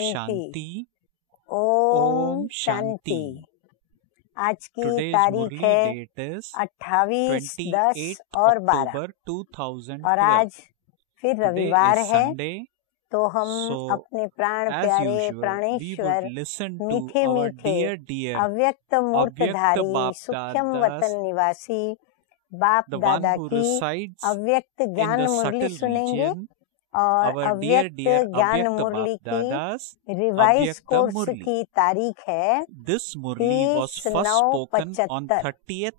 शांति। ओम शांति। आज की तारीख है 28/10 और 12 और आज फिर रविवार है, तो हम अपने प्राण प्यारे प्राणेश्वर मीठे मीठे अव्यक्त मूर्तधारी सूक्ष्म वतन निवासी बाप दादा की अव्यक्त ज्ञान मुरली सुनेंगे और अव्यक्त ज्ञान मुरली की रिवाइज कोर्स की तारीख है 30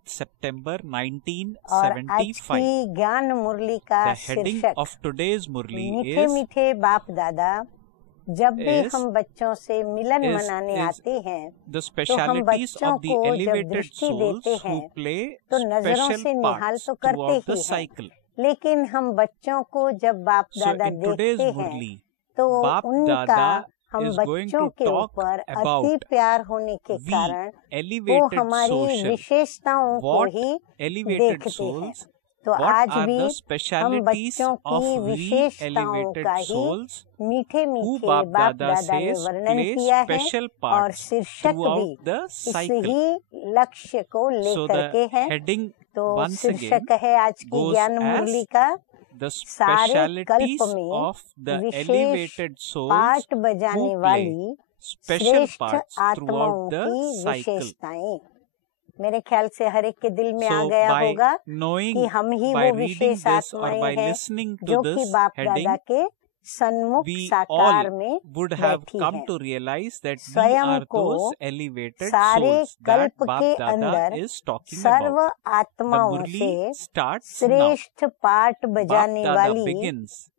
सितंबर 1975 और आज की ज्ञान मुरली का शीर्षक मीठे मीठे बाप दादा। जब भी हम बच्चों से मिलन मनाने आते हैं तो हम बच्चों को जब दृष्टि देते हैं तो नजरों से निहाल तो करते ही हैं, लेकिन हम बच्चों को जब बाप दादा देखते हैं तो उनका हम बच्चों के ऊपर अति प्यार होने के कारण वो हमारी विशेषताओं को ही देखते हैं। तो आज भी हम बच्चों की विशेषताओं का ही मीठे मीठे बाप दादा ने वर्णन किया है और शीर्षक भी इसी लक्ष्य को लेकर के है। तो शीर्षक है आज की ज्ञान मुरली का सारे कल्प में विशेष पाठ बजाने वाली श्रेष्ठ आत्माओं की विशेषताएं। मेरे ख्याल से हर एक के दिल में आ गया होगा कि हम ही वो विशेष आत्माएं हैं जो कि बाप दादा के सन्मुख साकार में बैठी हैं। स्वयं को सारे कल्प के अंदर सर्व आत्माओं से श्रेष्ठ पाठ बजाने वाली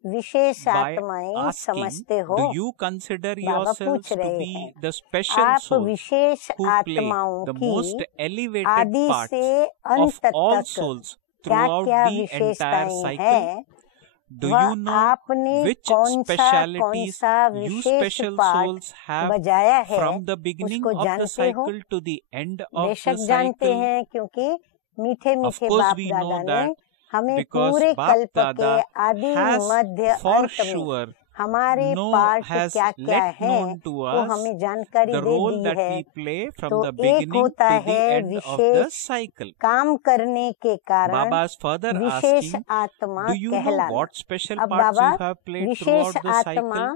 विशेष आत्माएं समझते हो। बाबा पूछ रहे हैं, आप विशेष आत्माओं की आदि से अंत तक क्या क्या विशेषताएं हैं, आपने कौन सा विशेष पाठ बजाया है, उसको जानते हो? बेशक जानते हैं, क्योंकि मीठे मीठे बाप दादा ने हमें पूरे कल्प के आदि मध्य अंत में हमारे पाठ क्या क्या है वो हमें जानकारी दे दी है। तो एक होता है विशेष काम करने के कारण विशेष आत्मा कहलाना। अब बाबा विशेष आत्मा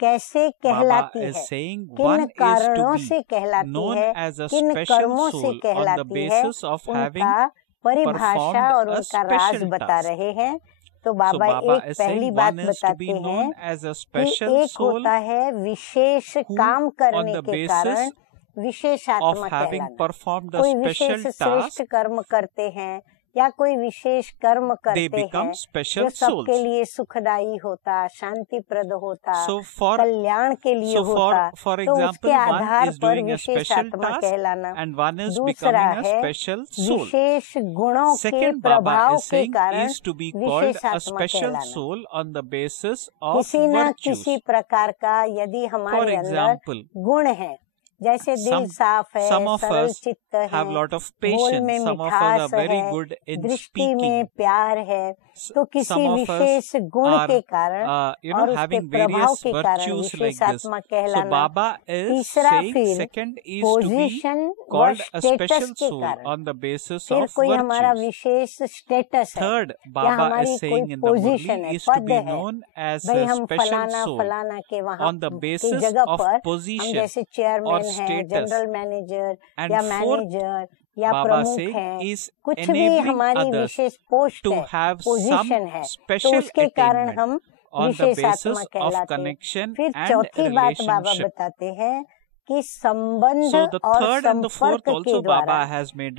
कैसे कहलाती है, किन कारणों से कहलाती है, किन कर्मों से कहलाती है, उनका परिभाषा और उनका राज बता रहे हैं। तो बाबा एक पहली बात बताते हैं कि एक होता है विशेष काम करने के कारण विशेष आत्मा कहलाना। कोई विशेष श्रेष्ठ कर्म करते हैं या कोई विशेष कर्म करते हैं जो सबके लिए सुखदायी होता, शांतिप्रद होता, कल्याण के लिए होता, तो उसके आधार पर विशेष आत्मा कहलाना। दूसरा है विशेष गुणों के प्रभाव के कारण विशेष आत्मा कहलाना। किसी न किसी प्रकार का यदि हमारे अंदर गुण है, जैसे दिल साफ है, सरल चित्त है, बोल में मिठास है, दृष्टि में प्यार है, तो किसी विशेष गुण के कारण और उसके प्रभाव के कारण विशेष आत्मा कहलाना। तीसरा फिर पोजीशन व स्टेटस के कारण, फिर कोई हमारा विशेष स्टेटस है या हमारी कोई पोजीशन है, पद है, भाई हम फलाना फलाना के वहाँ की जगह पर हम जैसे चेयरमैन है, जनरल मैनेजर या मैनेजर या प्रमुख है, कुछ भी हमारी विशेष पोस्ट है, पोजीशन है, तो उसके कारण हम विशेष आत्मा कहलाते हैं। फिर चौथी बात बाबा बताते हैं कि संबंध और संपर्क के द्वारा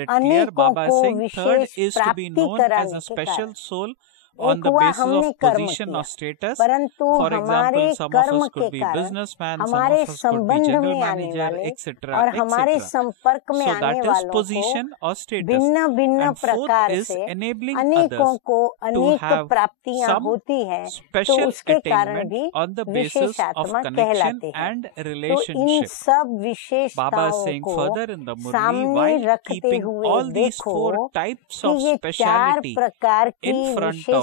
अनेकों को विशेष प्राप्ति कराने के कारण एक हुआ हमने कर्म किया, परंतु हमारे कर्म के कारण हमारे संबंध में आने वाले और हमारे संपर्क में आने वालों को भिन्न भिन्न प्रकार से अनेकों को अनेक प्राप्तियां होती हैं, तो उसके कारण भी विशेष आत्मा कहलाते हैं। तो इन सब विशेषताओं को सामने रखते हुए देखो कि ये चार प्रकार की विशेषताएं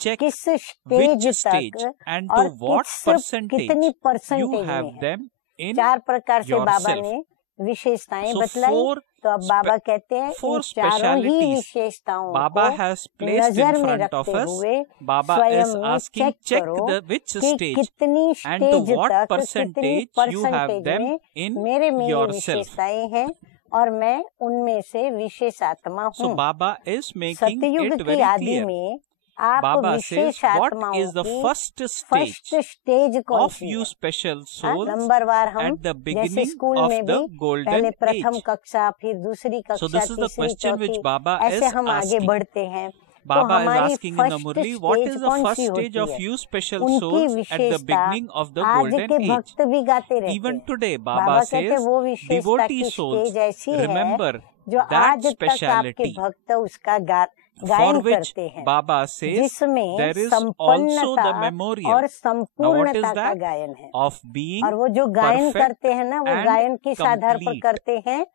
check किस which स्टेज stage तक and to और what percentage कितनी you परसेंटेज have में है। them in 4 प्रकार से बाबा yourself. ने विशेषताएं So बतलाई। तो अब बाबा कहते हैं four इन चारों ही specialities विशेषताओं Baba को has placed नजर in में front of रखते us. हुए Baba स्वयं is में asking, check करो the which कि stage कितनी and to स्टेज what तक, कितनी percentage you have percentage them में in मेरे में ये yourself. विशेषताएं हैं और मैं उनमें से विशेष आत्मा So हूँ। Baba is making सतयुग it की very आदि clear. में आप Baba says, विशेष what आत्माओं is the की first फर्स्ट stage स्टेज कौन of सी you है? special हाँ, souls नंबरवार हम at the जैसे beginning स्कूल of में the भी golden पहले प्रथम age? कक्षा, फिर दूसरी So कक्षा, this is the तीसरी, question which चौथी, Baba ऐसे is हम आगे asking. बढ़ते हैं। तो Baba is हमारी asking in the first Murli, what stage is the कौन first सी stage होती of है? you special उनकी souls at the विशेषता beginning of the आज golden के age? भक्त भी गाते रहते Even हैं। today, बाबा Baba कहते हैं says, वो विशेषता devotee की souls, स्टेज ऐसी है remember जो that आज तक आपके speciality भक्त उसका for गायन which करते हैं, Baba says जिसमें there is also संपन्नता the memorial. और Now what is संपूर्णता का that? गायन है। Of being और वो जो गायन perfect करते हैं ना, वो and गायन किस आधार पर complete. करते हैं?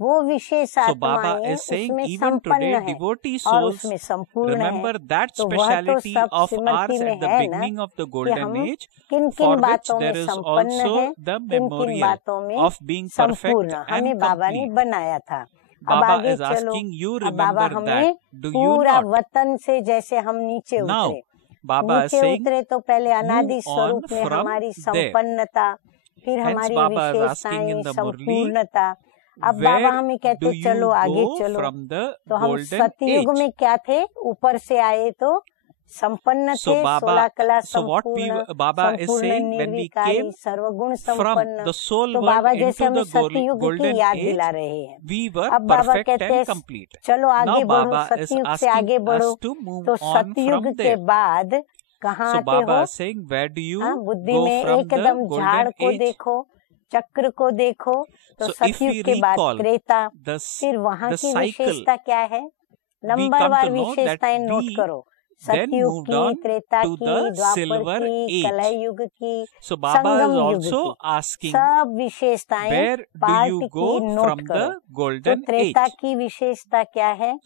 वो विशेष So Baba आत्माएं is saying उसमें even संपन्न today है devotee और souls उसमें संपूर्ण है। remember that तो वह तो speciality सब of स्मृति ours में at the है ना beginning of the कि golden हम age, किन for किन which बातों में there is संपन्न also है, the किन किन memorial बातों में of being perfect संपूर्ण हमें and बाबा ने complete. बनाया था। अब Baba आगे is चलो। asking you अब बाबा remember हमें that. Do you पूरा not? वतन से जैसे हम नीचे Now उतरे, Baba is नीचे saying उतरे तो पहले अनादि move स्वरूप on में from हमारी there. संपन्नता, फिर Hence हमारी Baba is asking in विशेषताएं, the Murli, संपूर्णता। अब बाबा where हमें do कहते you चलो आगे go चलो। from the तो हम golden सतयुग age? में क्या थे? ऊपर से आए तो संपन्न So थे, Baba, 16 कला so what संपूर्ण, Baba is संपूर्ण saying, when we निर्विकारी, came सर्वगुण from संपन्न। the soul तो world बाबा जैसे into हमें the सतयुग की golden याद age, दिला रहे हैं। we were अब बाबा perfect कहते and हैं complete. चलो आगे Now बढ़ो, Baba is सतयुग से asking आगे बढ़ो। us to move तो on सतयुग from के there. बाद कहाँ So आते Baba हो? is saying, where do you हाँ, बुद्धि go में from एकदम the झाड़ golden को age? देखो, चक्र को देखो। तो So if सतयुग we के बाद recall त्रेता, the फिर वहाँ the की cycle, विशेषता क्या है? we come नंबरवार to know that विशेषताएं नोट we करो। then सतयुग moved की, on त्रेता to की, the द्वापर silver की, age. कलयुग की, So Baba is संगम युग also की, asking, सब विशेषताएं where do पार्ट you की go नोट from करो। the तो golden त्रेता age? की विशेषता क्या है?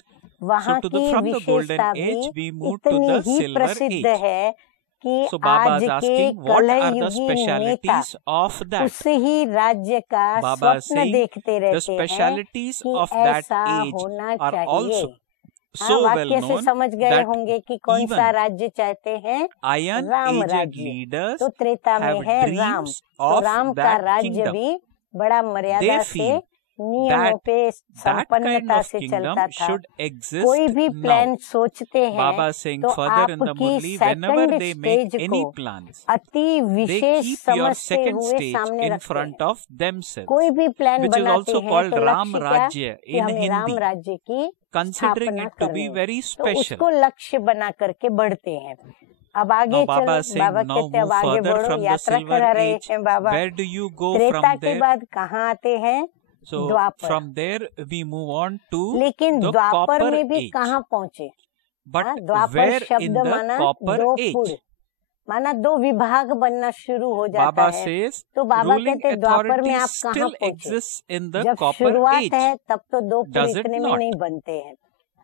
वहाँ So की from the golden विशेषता age, भी we move to इतनी the ही silver प्रसिद्ध age. है कि So Baba आज is के asking, what are the कलयुगी नेता specialities of that? उस ही राज्य का Baba is स्वप्न saying, देखते the रहते हैं specialities कि of that ऐसा age होना are चाहिए। also हाँ, so well वाक्य से known समझ गए that होंगे कि कौन सा even राज्य चाहते हैं? iron राम aged राज्य। leaders तो त्रेता में have है राम, dreams तो of राम का that राज्य kingdom. भी बड़ा मर्यादा They से, feel नियमों that पे, that kind संपन्नता of से kingdom चलता था। should exist कोई भी now. प्लान सोचते हैं Baba is saying तो further in the आपकी Murli, whenever second they make stage any को plans, अति they विशेष keep your समझते second हुए stage सामने in रखते front हैं। of themselves, कोई भी प्लान which is बनाते also हैं called तो Ram लक्ष्य क्या? Rajya कि in हमें राम Hindi, राज्य की considering स्थापना it to be करनी है, very तो special. उसको लक्ष्य बना करके बढ़ते हैं। अब आगे Now Baba चलो, is saying, बाबा now कहते हैं अब move आगे further बढ़ो, from the यात्रा silver करा रहे age. हैं बाबा। Where do you go Treta from के there? बाद कहाँ आते हैं? So Dwapar. from there we move on to लेकिन the द्वापर copper में भी age. कहाँ पहुँचे? But द्वापर where शब्द in the माना copper दो age? पुर, माना दो विभाग बनना शुरू हो जाता Baba है। says तो बाबा ruling कहते हैं द्वापर में authority आप कहाँ still पहुँचे? exists in the जब copper शुरुआत age. है तब तो दो पुर Does it इतने में not? नहीं बनते हैं,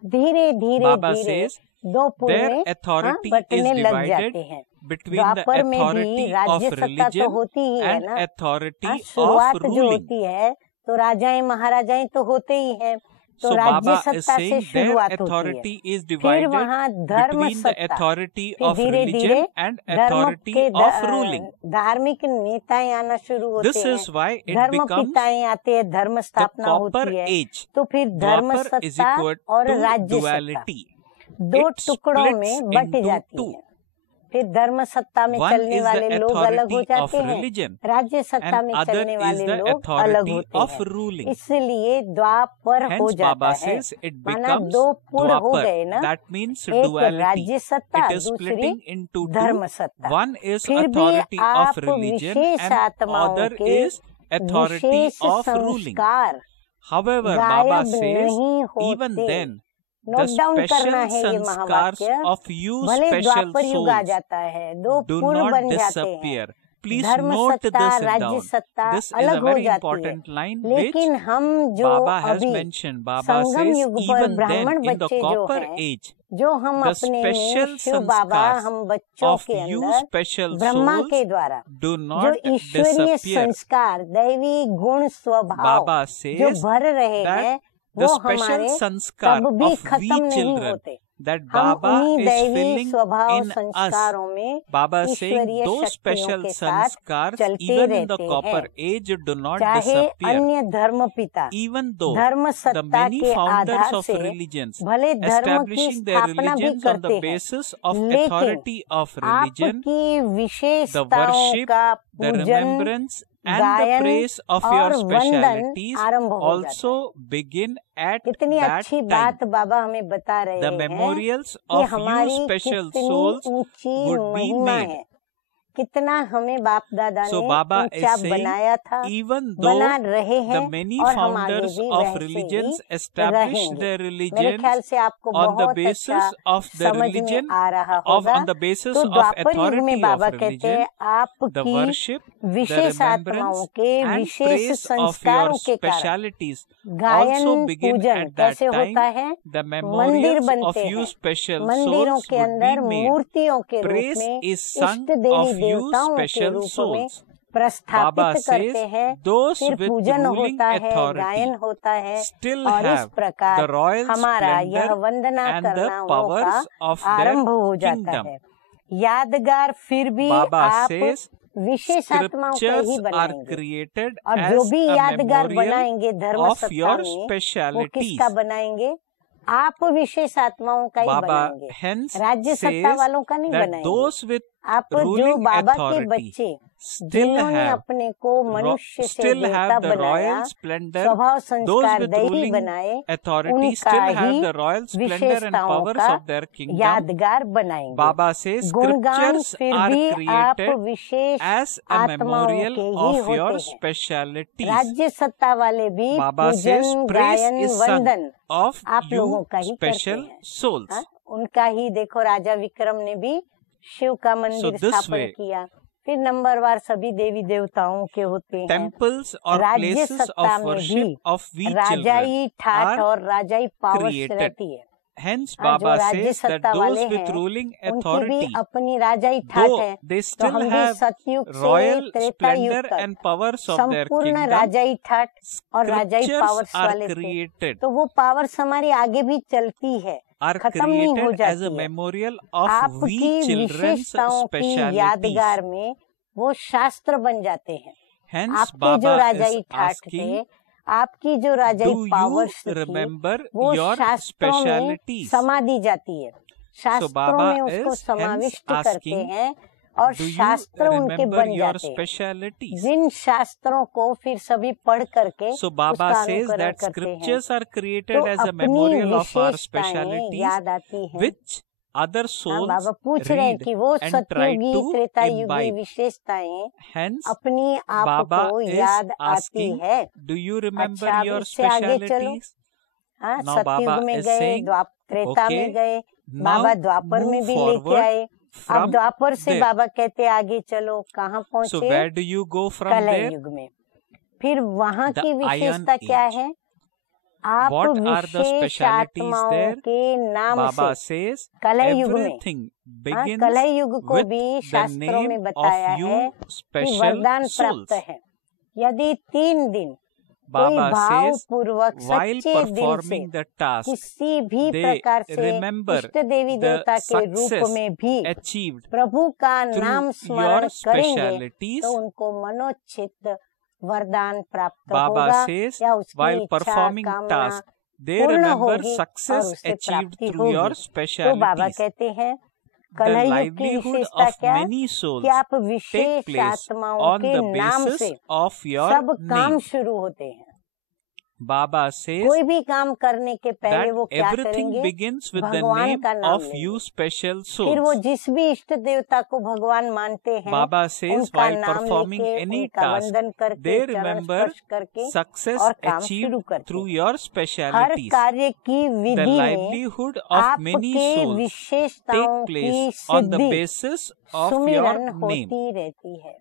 धीरे धीरे Baba धीरे says दो पुर their में authority बटने is लग divided जाते हैं। between the द्वापर में भी authority राज्य of सत्ता तो religion होती ही है and ना। authority शुरुआत of जो ruling. होती है तो राजाएं महाराजाएं तो होते ही हैं, तो So राज्य Baba is सत्ता से saying their शुरुआत होती है। authority is फिर divided वहाँ धर्म between the सत्ता, authority फिर of धीरे धीरे religion and धर्म authority के of ruling. धार्मिक नेताएं आना शुरू होते This हैं, is why it धर्म becomes पिताएं आते हैं, धर्म the स्थापना copper होती है। age. तो फिर धर्म Dwapar is सत्ता equal और to राज्य सत्ता duality. दो It टुकड़ों splits में बट into जाती two. है। फिर धर्म सत्ता में One चलने is वाले the लोग अलग हो authority of जाते हैं, religion राज्य सत्ता and में other चलने is वाले the लोग अलग authority होते of हैं। ruling. इसलिए द्वापर हो Hence जाता Baba है, says it माना becomes दो पुर हो गए Dwapar. ना, That means एक duality. राज्य सत्ता, It is दूसरी splitting into धर्म two. सत्ता। One is फिर भी authority of आप religion विशेष and आत्माओं other के is authority विशेष of ruling. संस्कार However, Baba गायब says नहीं even होते। then the नोट डाउन करना special है ये sanskars महावाक्य। of you भले special द्वापर युग आ souls जाता है, दो do पुर not बन जाते हैं, disappear. Please धर्म note सत्ता this राज्य down. सत्ता This is a अलग हो very जाती है, important line which लेकिन हम जो Baba has अभी mentioned. Baba संगम says युग पर even then ब्राह्मण in the बच्चे जो copper हैं, age जो हम अपने में शिव बाबा हम बच्चों के अंदर ब्रह्मा के द्वारा जो ईश्वरीय संस्कार दैवी गुण स्वभाव जो भर रहे हैं वो हमारे तब भी खत्म नहीं होते। That Baba is filling in us. Baba saying those special sanskars even in the copper age do not disappear. अन्य धर्म पिता Even though धर्म the many founders of religions भले धर्म की establishing their स्थापना भी religions on करते the हैं, basis of लेकिन authority of religion, आपकी the विशेषताओं worship, का the पूजन remembrance and the गायन praise of और your वंदन specialities आरंभ हो जाता also begin at कितनी that अच्छी time. बात बाबा हमें बता रहे The हैं memorials कि of you हमारी special कितनी souls ऊंची would be महिमा made. है, कितना हमें बाप दादा So ने Baba is ऊंचा saying, बनाया था, even though बना रहे हैं the many और हम आगे founders भी of वैसे religions ही established रहेंगे। their मेरे religions ख्याल से आपको on the बहुत basis अच्छा of the समझ religion में आ रहा of होगा। on the basis तो of द्वापर युग में authority बाबा of कहते religion, हैं the आपकी worship, the विशेष आत्माओं remembrance के and wishes praise of your संस्कारों के कारण specialities गायन also begin पूजन at that कैसे होता time. है, The मंदिर memorials of बनते you हैं, special मंदिरों souls के would अंदर be made. मूर्तियों के रूप Praise में is sung इष्ट देवी of you देवताओं के special रूप में souls. प्रस्थापित Baba करते says हैं, those फिर with पूजन ruling होता है, authority गायन होता है still और इस have the प्रकार royal हमारा यह splendor वंदना and the करना वो powers का of their आरंभ हो जाता kingdom. है। यादगार फिर भी Baba आप says विशेष आत्माओं के ही scriptures are बनाएंगे created और जो as भी a यादगार memorial बनाएंगे धर्म of सत्ता your में वो specialities. किसका बनाएंगे? आप विशेष आत्माओं का ही Baba बनाएंगे, hence राज्य सत्ता says वालों का नहीं that बनाएंगे। those with आप जो ruling बाबा के authority बच्चे still जिन्होंने have अपने को मनुष्य से still देवता have the बनाया, royal splendor, स्वभाव those संस्कार with दैवी ruling बनाए, authority उनका still have he the royal splendor and विशेषताओं powers का of their kingdom. यादगार बनाएंगे। Baba says गुणगान scriptures फिर are भी आप created विशेष as a आत्माओं memorial के ही of your होते हैं। specialities. राज्य सत्ता वाले भी Baba says पूजन praise गायन is sung वंदन of आप लोगों you का ही करते special हैं। souls. हाँ? उनका ही देखो राजा विक्रम ने भी शिव का मंदिर this स्थापन way, किया, फिर नंबरवार सभी देवी देवताओं के होते हैं। temples or राज्य places सत्ता of में worship भी of we children राजाई ठाठ are और राजाई पावर्स created. रहती है। Hence हाँ, जो Baba राज्य says that सत्ता those वाले with हैं ruling उनकी भी authority, अपनी राजाई ठाठ though है, they तो still हम भी have सतयुग से royal त्रेता युग splendor तक and powers of their संपूर्ण kingdom, राजाई ठाठ और राजाई scriptures पावर्स are वाले थे, created, तो वो पावर्स हमारी आगे भी चलती है, are खत्म नहीं हो created as a जाती है। memorial of आपकी we children's विशेषताओं की specialities. यादगार में वो शास्त्र बन जाते हैं। Hence आपके जो Baba राजाई is ठाठ asking, थे, आपकी जो राजाई do you पावर्स थी, remember वो your शास्त्रों में specialities? समा दी जाती है। शास्त्रों Baba में उसको is समाविष्ट hence करते asking, हैं और Do you शास्त्र उनके remember बन your जाते हैं। specialities? जिन शास्त्रों को फिर सभी पढ़ करके So Baba उसका says अनुकरण that करते हैं, scriptures are तो created as a अपनी memorial of our विशेषताएं specialities, याद आती हैं। which other हाँ, souls बाबा पूछ रहे हैं read कि वो and try सतयुगी to Treta युगी imbibe. विशेषताएं Hence, अपनी आप Baba को is याद आती asking, है। do you remember अच्छा, अब your इससे आगे चलो। specialities? हाँ, Now सतयुग Baba में is गए, saying, त्रेता में okay, गए, now बाबा द्वापर में move भी लेके forward आए। अब from द्वापर से there. बाबा कहते आगे चलो, कहाँ So पहुँचे? where do you go from कलह there? युग में। फिर वहाँ The की Iron विशेषता क्या Age. है? आप What are the wishes specialities आत्माओं there? के नाम Baba से says कलह युग में, everything हाँ, begins कलह युग को with भी the शास्त्रों में name बताया of you है कि special वरदान souls. प्राप्त है। यदि 3 दिन कोई Baba भाव says पूर्वक while सच्चे दिल से performing the task, किसी भी they प्रकार से remember इष्ट देवी the देवता के रूप success में भी achieved प्रभु का through नाम स्मरण your करेंगे specialities. तो उनको मनोचित वरदान प्राप्त Baba होगा says या उसकी while इच्छा performing कामना task, they पूर्ण remember होगी और success उससे achieved प्राप्ति through your होगी। तो बाबा specialities. कहते हैं The कलह युग की livelihood विशेषता of क्या है many souls कि आप take विशेष place आत्माओं on के the नाम basis से of your सब काम name. शुरू होते हैं। Baba says कोई भी काम करने के पहले that वो क्या everything करेंगे? begins with the भगवान name का नाम of लेंगे। you special फिर वो souls. जिस भी इष्ट देवता को भगवान मानते हैं Baba says उनका while नाम performing लेके any उनका task, वंदन करके they चरण remember स्पर्श करके success और काम achieved शुरू करते through हैं। your her specialities. कार्य की The विधि में livelihood of many आपके souls विशेषताओं take की place on the Siddhi basis of your सुमिरन name. होती रहती है।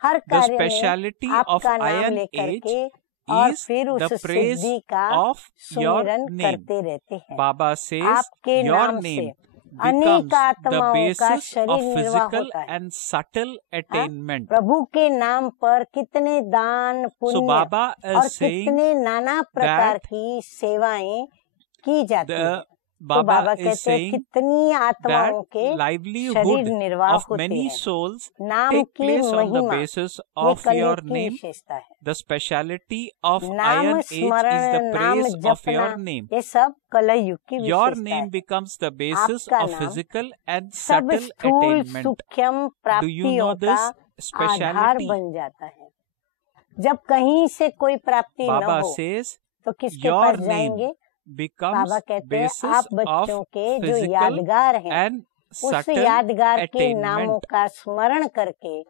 हर The कार्य में speciality of आपका नाम Iron लेकर Age के और फिर उस सिद्धि का सुमिरन करते रहते हैं। Baba says आपके your नाम name से अनेक becomes the आत्माओं का basis of शरीर निर्वाह physical होता है। and subtle attainment. प्रभु के नाम पर कितने दान So पुण्य Baba और is saying कितने नाना प्रकार that की सेवाएं की जाती है। the तो बाबा Baba is कहते हैं saying कितनी आत्माओं that के शरीर livelihood निर्वाह of होते many हैं। souls नाम take की place on the महिमा basis ये of your कलयुग की name. विशेषता है। The speciality of नाम Iron Age is स्मरण, the नाम praise of जपना, your name. ये सब कलयुग की Your विशेषता name है। becomes the basis आपका of नाम physical and सब subtle स्थूल attainment. सूक्ष्म Do you know प्राप्तियों का this आधार speciality? बन जाता है। जब कहीं से कोई प्राप्ति न Baba हो says तो किसके your पास name जाएंगे? becomes बाबा कहते हैं basis आप of बच्चों के जो physical यादगार हैं and उस subtle यादगार के नामों attainment. का स्मरण करके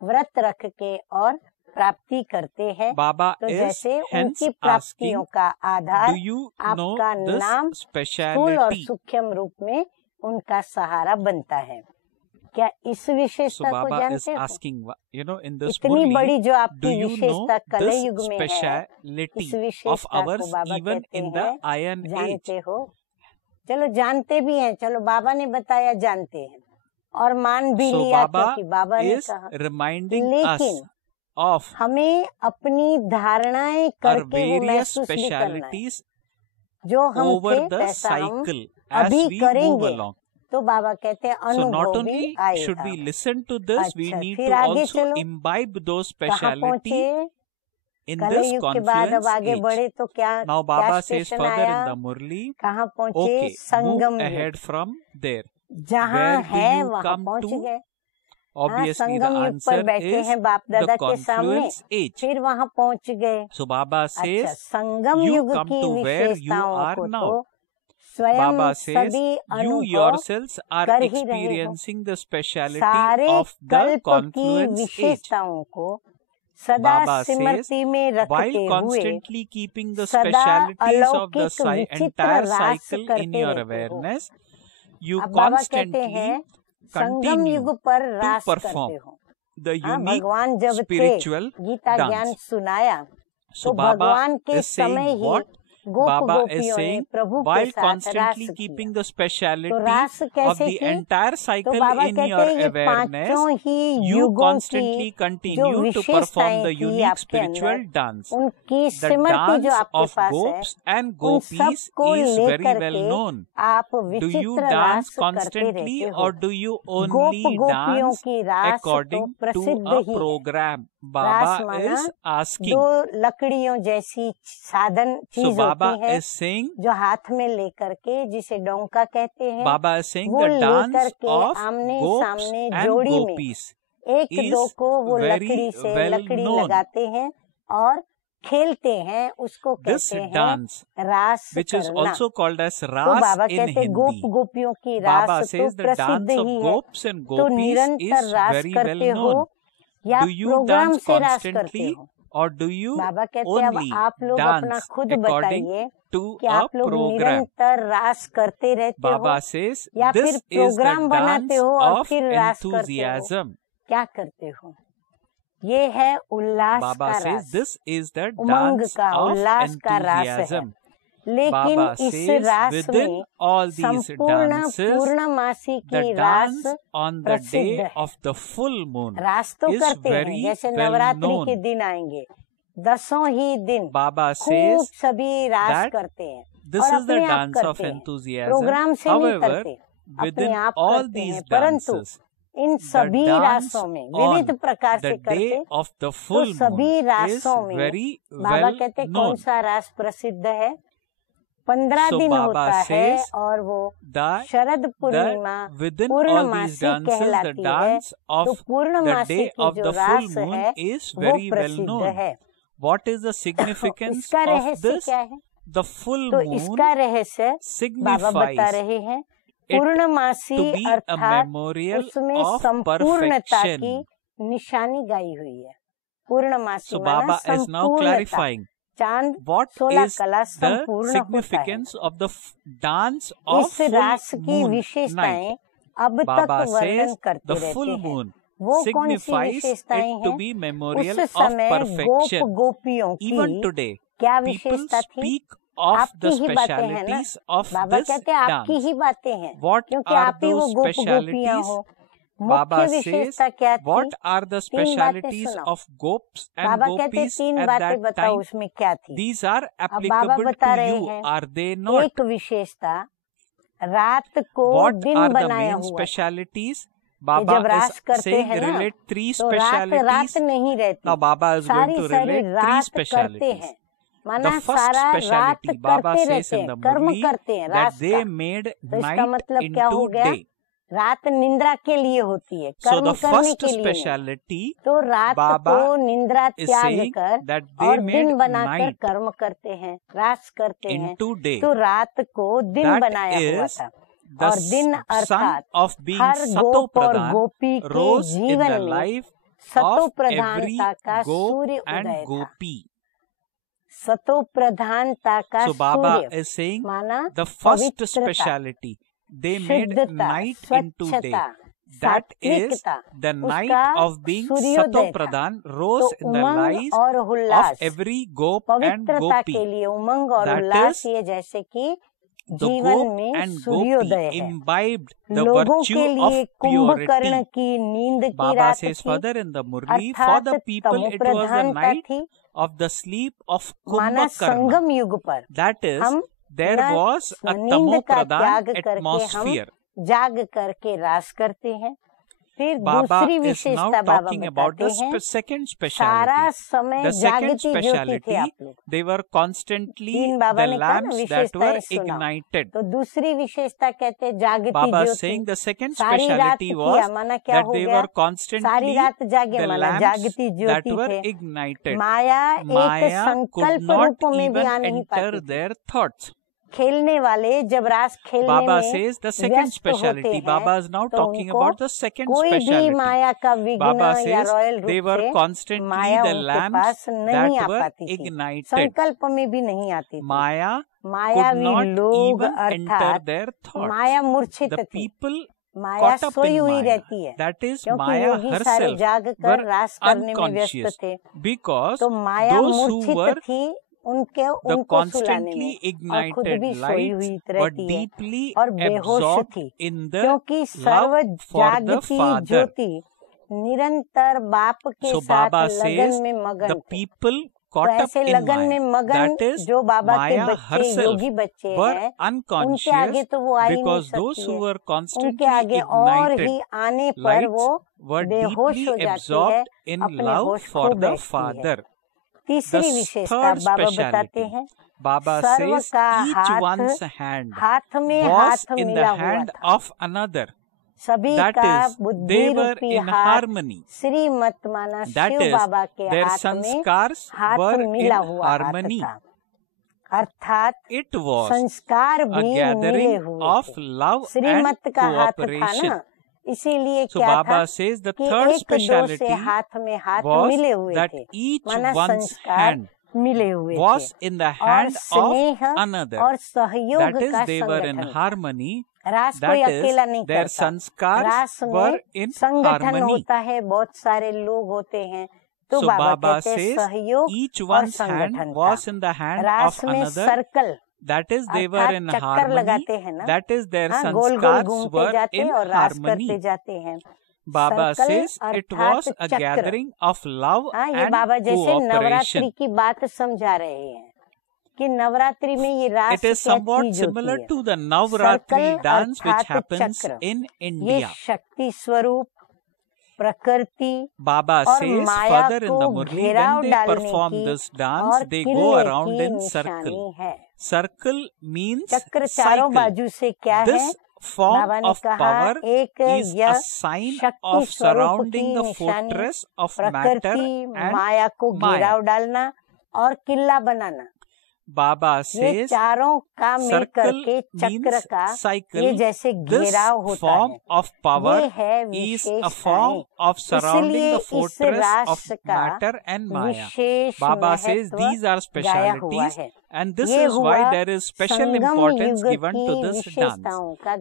व्रत रख के और प्राप्ति करते हैं। Baba तो is जैसे hence उनकी asking, प्राप्तियों का आधार do you know आपका नाम this स्थूल और speciality? सूक्ष्म रूप में उनका सहारा बनता है। क्या इस So विशेषता को Baba is जानते हो? asking, you know, in this इतनी Murli, बड़ी जो do आपकी you know विशेषता this कलयुग में है, speciality इस of विशेषता को ours बाबा even कहते in the हैं Iron Age? जानते हो? चलो जानते भी हैं, चलो बाबा ने बताया जानते हैं और मान भी So लिया Baba क्योंकि बाबा ने is कहा। reminding us लेकिन of हमें अपनी धारणाएं our करके वो various महसूस भी करना है। specialities जो हम over थे the वैसा हम cycle as अभी we move करेंगे। along. तो बाबा कहते हैं So not अनुभव भी only should आएगा। we listen to this, we अच्छा, need फिर to आगे also चलो। imbibe those कहाँ speciality पहुँचे? in this कलयुग के बाद अब confluence आगे age. बढ़े तो क्या Now क्या Baba says स्टेशन further आया? in the Murli, कहाँ पहुँचे? okay, संगम move युग। ahead from there. जहाँ Where do है you वहाँ come पहुँच to? गए। Obviously the संगम युग पर answer बैठे is हैं बाप the दादा के सामने, confluence age. फिर वहाँ पहुँच गए। So Baba अच्छा, says, संगम you युग come की to where you विशेषताओं are को now. तो स्वयं Baba says, सभी you अनुभव yourselves are कर ही रहे हो। experiencing the speciality सारे of the कल्प की confluence age. विशेषताओं को सदा Baba says, स्मृति में while रखते हुए constantly keeping the सदा specialities of the अलौकिक विचित्र entire रास cycle in करते your रहते हो। awareness, you अब बाबा कहते constantly हैं संगम continue युग पर to रास perform करते हो। the unique भगवान जब थे spiritual गीता ज्ञान dance. सुनाया So तो Baba भगवान के is saying समय ही what? गोप Baba is गोपियों ने saying, प्रभु के while साथ रास constantly किया। keeping the speciality तो रास of कैसे the की? entire तो cycle बाबा in कहते your हैं ये awareness, पांचों ही you युगों constantly की जो continue to perform विशेषताएं the थी unique आपके spiritual अंदर, dance. उनकी The स्मृति जो dance आपके of पास है, gopis and उन gopis सबको is very लेकर well के known. आप Do you विचित्र dance रास करते constantly रहते हो। or do you Gop only गोपियों dance की रास तो according to प्रसिद्ध a ही है। program? रास Baba माना is asking. दो लकड़ियों जैसी साधन So चीज Baba होती है is saying, जो हाथ में लेकर के जिसे डोंका कहते हैं, Baba is saying वो the लेकर dance के of आमने gopis सामने and जोड़ी में gopis एक is दो को वो very लकड़ी से well लकड़ी known. लगाते हैं और खेलते हैं, उसको This कहते हैं dance, रास which is करना। also called as तो ras बाबा in कहते हैं गोप Hindi. गोपियों की Baba रास तो says the प्रसिद्ध dance of ही है। gops and तो gopis निरंतर is रास very well करते हो known. या Do you प्रोग्राम dance से रास करते constantly हो? or do you बाबा कहते हैं अब only आप लोग अपना dance खुद according बताइए to कि a आप लोग program? निरंतर रास करते रहते हो Baba says या फिर this is the प्रोग्राम बनाते dance हो और of फिर रास करते हो, enthusiasm. क्या करते हो? ये है उल्लास Baba का says रास, this is the Umang dance का of उल्लास का रास है। enthusiasm. लेकिन Baba इस says रास within में all these संपूर्ण dances, पूर्णमासी the की रास dance on the प्रसिद्ध day है। of the full moon रास तो is करते हैं, very जैसे well नवरात्रि के known. दिन आएंगे, 10 ही दिन Baba खूब says सभी रास that करते हैं this और is the अपने आप dance of करते हैं, enthusiasm. प्रोग्राम से नहीं However, करते, अपने within आप all करते these हैं। परंतु dances, इन the सभी dance रासों में विविध on प्रकार से the करते, day of the तो full moon सभी is रासों में very बाबा well कहते हैं कौन known. सा रास प्रसिद्ध है? 15 So दिन Baba होता है says और वो that Sharad Purnima within all these पूर्णमासी dances, the कहलाती है। dance तो of the पूर्णमासी day की of जो the full रास moon है is वो very well प्रसिद्ध known. है। What is the significance इसका of रहस्य this? क्या है? The full तो moon इसका रहस्य बाबा बता signifies रहे हैं, it पूर्णमासी to be a अर्थात memorial उसमें of संपूर्णता की perfection. निशानी गाई हुई है। पूर्णमासी So माना Baba is now संपूर्णता, clarifying चांद what 16 is कला the संपूर्ण होता है। significance of the dance of इस full रास की moon विशेषताएं night. अब तक Baba वर्णन says करते the रहते full हैं moon वो कौन सी विशेषताएं हैं? उस समय गोप गोपियों की क्या विशेषता थी? आपकी ही बातें हैं ना, बाबा कहते हैं आपकी ही बातें हैं, क्योंकि आप ही वो गोप गोपियां हो। मुख्य विशेषता क्या थी? What are the specialities of gops and बाबा कहते gopis तीन at बातें that बताओ time? उसमें क्या थी। These are अब बाबा applicable बता to रहे you, हैं। are they not? एक विशेषता, रात को What दिन are the बनाया main हुआ। specialities? जब Baba रास is करते saying हैं ना, relate three तो रात specialities. नहीं रहती। Now Baba is going सारी to सारी relate three रात करते specialities. हैं, माना The first सारा रात specialty Baba करते says रहते in हैं, the कर्म Murli करते हैं that रात they का। made तो इसका night मतलब क्या हो into गया? day. रात निद्रा के लिए होती है, So कर्म the करने first के लिए नहीं। speciality तो रात Baba को निद्रा is त्याग saying कर that they और made दिन बनाकर night कर्म करते हैं, रास करते हैं। into day. तो रात को दिन That बनाया हुआ is था, the और दिन son अर्थात of being हर Sato गोप और Pradhan गोपी के rose in जीवन the में life सतो of प्रधानता every का gop सूर्य and उदय था। gopi. सतो प्रधानता का So Baba Surya is saying माना the first पवित्रता, speciality they made शुद्धता, night into day. स्वच्छता, That is सात्विकता, the night उसका of being सूर्योदय Sato था। Pradhan तो rose in the Umang lives और of Ullas, every gop and पवित्रता के gopi. लिए उमंग और That उल्लास, is ये जैसे कि the जीवन gop में and सूर्योदय gopi है। imbibed the लोगों virtue के लिए of कुंभकर्ण purity. की नींद की Baba रात says थी, further in the Murli, for अर्थात the people it was the तमोप्रधानता night थी। of the sleep of माना Kumbhakarna. संगम युग पर That is, हम there न was a नींद का Tamo-Pradhan त्याग करके हम atmosphere. जाग करके रास करते हैं। फिर Baba दूसरी is now विशेषता बाबा talking about बताते the हैं, second सारा speciality. समय The second जागती ज्योति थे speciality, आप लोग। they were constantly तीन बाबा the ने कहा ना lamps that विशेषताएं were सुनाओ, ignited. तो दूसरी विशेषता कहते हैं जागती Baba is Jyoti. saying the second सारी रात speciality किया, was माना क्या that हो they गया? were constantly सारी रात जागे, the माना lamps जागती that ज्योति were थे। ignited. माया एक Maya could संकल्प not रूप में भी even आ नहीं enter पाती थी। their thoughts. खेलने वाले जब रास खेलने Baba में says the second व्यस्त होते speciality. हैं, Baba is now तो talking उनको about the second कोई भी specialty. माया का विघ्न Baba या says रॉयल they रूप were से constantly माया the उनके lamps पास नहीं आ that were पाती थी, ignited. संकल्प में भी नहीं आती थी। Maya could मायावी not लोग even enter अर्थात their thoughts. माया मूर्छित The थी, people माया caught up सोई in हुई Maya. रहती है, That is, क्योंकि Maya योगी सारे herself जाग कर were रास करने में व्यस्त unconscious थे। because तो माया those who मूर्छित were थी, the उनको सुलाने constantly में, और खुद ignited भी सोई lights हुई were रहती है deeply और बेहोश absorbed थी, in the क्योंकि सर्व love for the जागती Father. ज्योति निरंतर बाप के So साथ Baba लगन says में the मगन थे। people तो caught up ऐसे in लगन में Maya. मगन That is, जो बाबा के Maya बच्चे herself योगी बच्चे were हैं, उनके unconscious आगे तो वो आ ही नहीं because those सकती who है, were उनके constantly आगे और ignited ही आने पर lights वो were बेहोश deeply हो जाती है, absorbed in अपने love होश for खो the बैठती है। Father. तीसरी The विशेषता third बाबा बताते specialty, हैं, Baba सर्व says का each हाथ one's hand हाथ में was हाथ in the मिला हुआ hand था, of another. सभी That का is, बुद्धि they were रूपी in हाथ harmony. श्रीमत माना That शिव is, बाबा के their हाथ में sanskars हाथ were मिला in हुआ हाथ harmony. था, अर्थात It was संस्कार a भी मिले gathering हुए of थे। love and श्रीमत का हाथ था cooperation. ना, इसीलिए So क्या था Baba says the कि third एक दो specialty से हाथ में हाथ was मिले हुए that थे, each माना one's संस्कार hand मिले हुए was थे, in the और hand of स्नेह another. और सहयोग That is, का they were in संगठन था। harmony. रास कोई That is, अकेला नहीं their करता, sanskars रास were में in संगठन harmony. होता है, बहुत सारे लोग होते हैं, तो So बाबा Baba कहते हैं says सहयोग each और one's hand संगठन was था। in the hand रास of में another. Circle That is, they were अर्थात in चक्कर harmony. लगाते हैं ना, That is, their हाँ, गोल गोल sanskars घूमते were जाते in और रास harmony. करते जाते हैं। Baba सर्कल says it अर्थात was a चक्र। gathering of love हाँ, ये and बाबा जैसे नवरात्रि cooperation. की बात समझा रहे हैं कि नवरात्रि में ये रास It is क्या somewhat चीज similar होती है। to the Navratri circle dance which अर्थात happens चक्र, in ये India. शक्ति स्वरूप प्रकृति Baba और says माया further in को the Murli घेराव when they डालने perform की this dance, और they go किले around की in निशानी circle. है। Circle means चक्र चारों cycle. बाजू से क्या है? This form बाबा ने of कहा power एक is यह a sign शक्ति of स्वरूप surrounding की the निशानी, fortress of matter प्रकृति and माया को Maya. घेराव डालना और किला बनाना। Baba says चारों का मिलकर के चक्र का ये जैसे घेराव होता है, form of power is a form of surrounding the fortress of matter and Maya. Baba says these are specialities and this is why there is special importance given to this dance.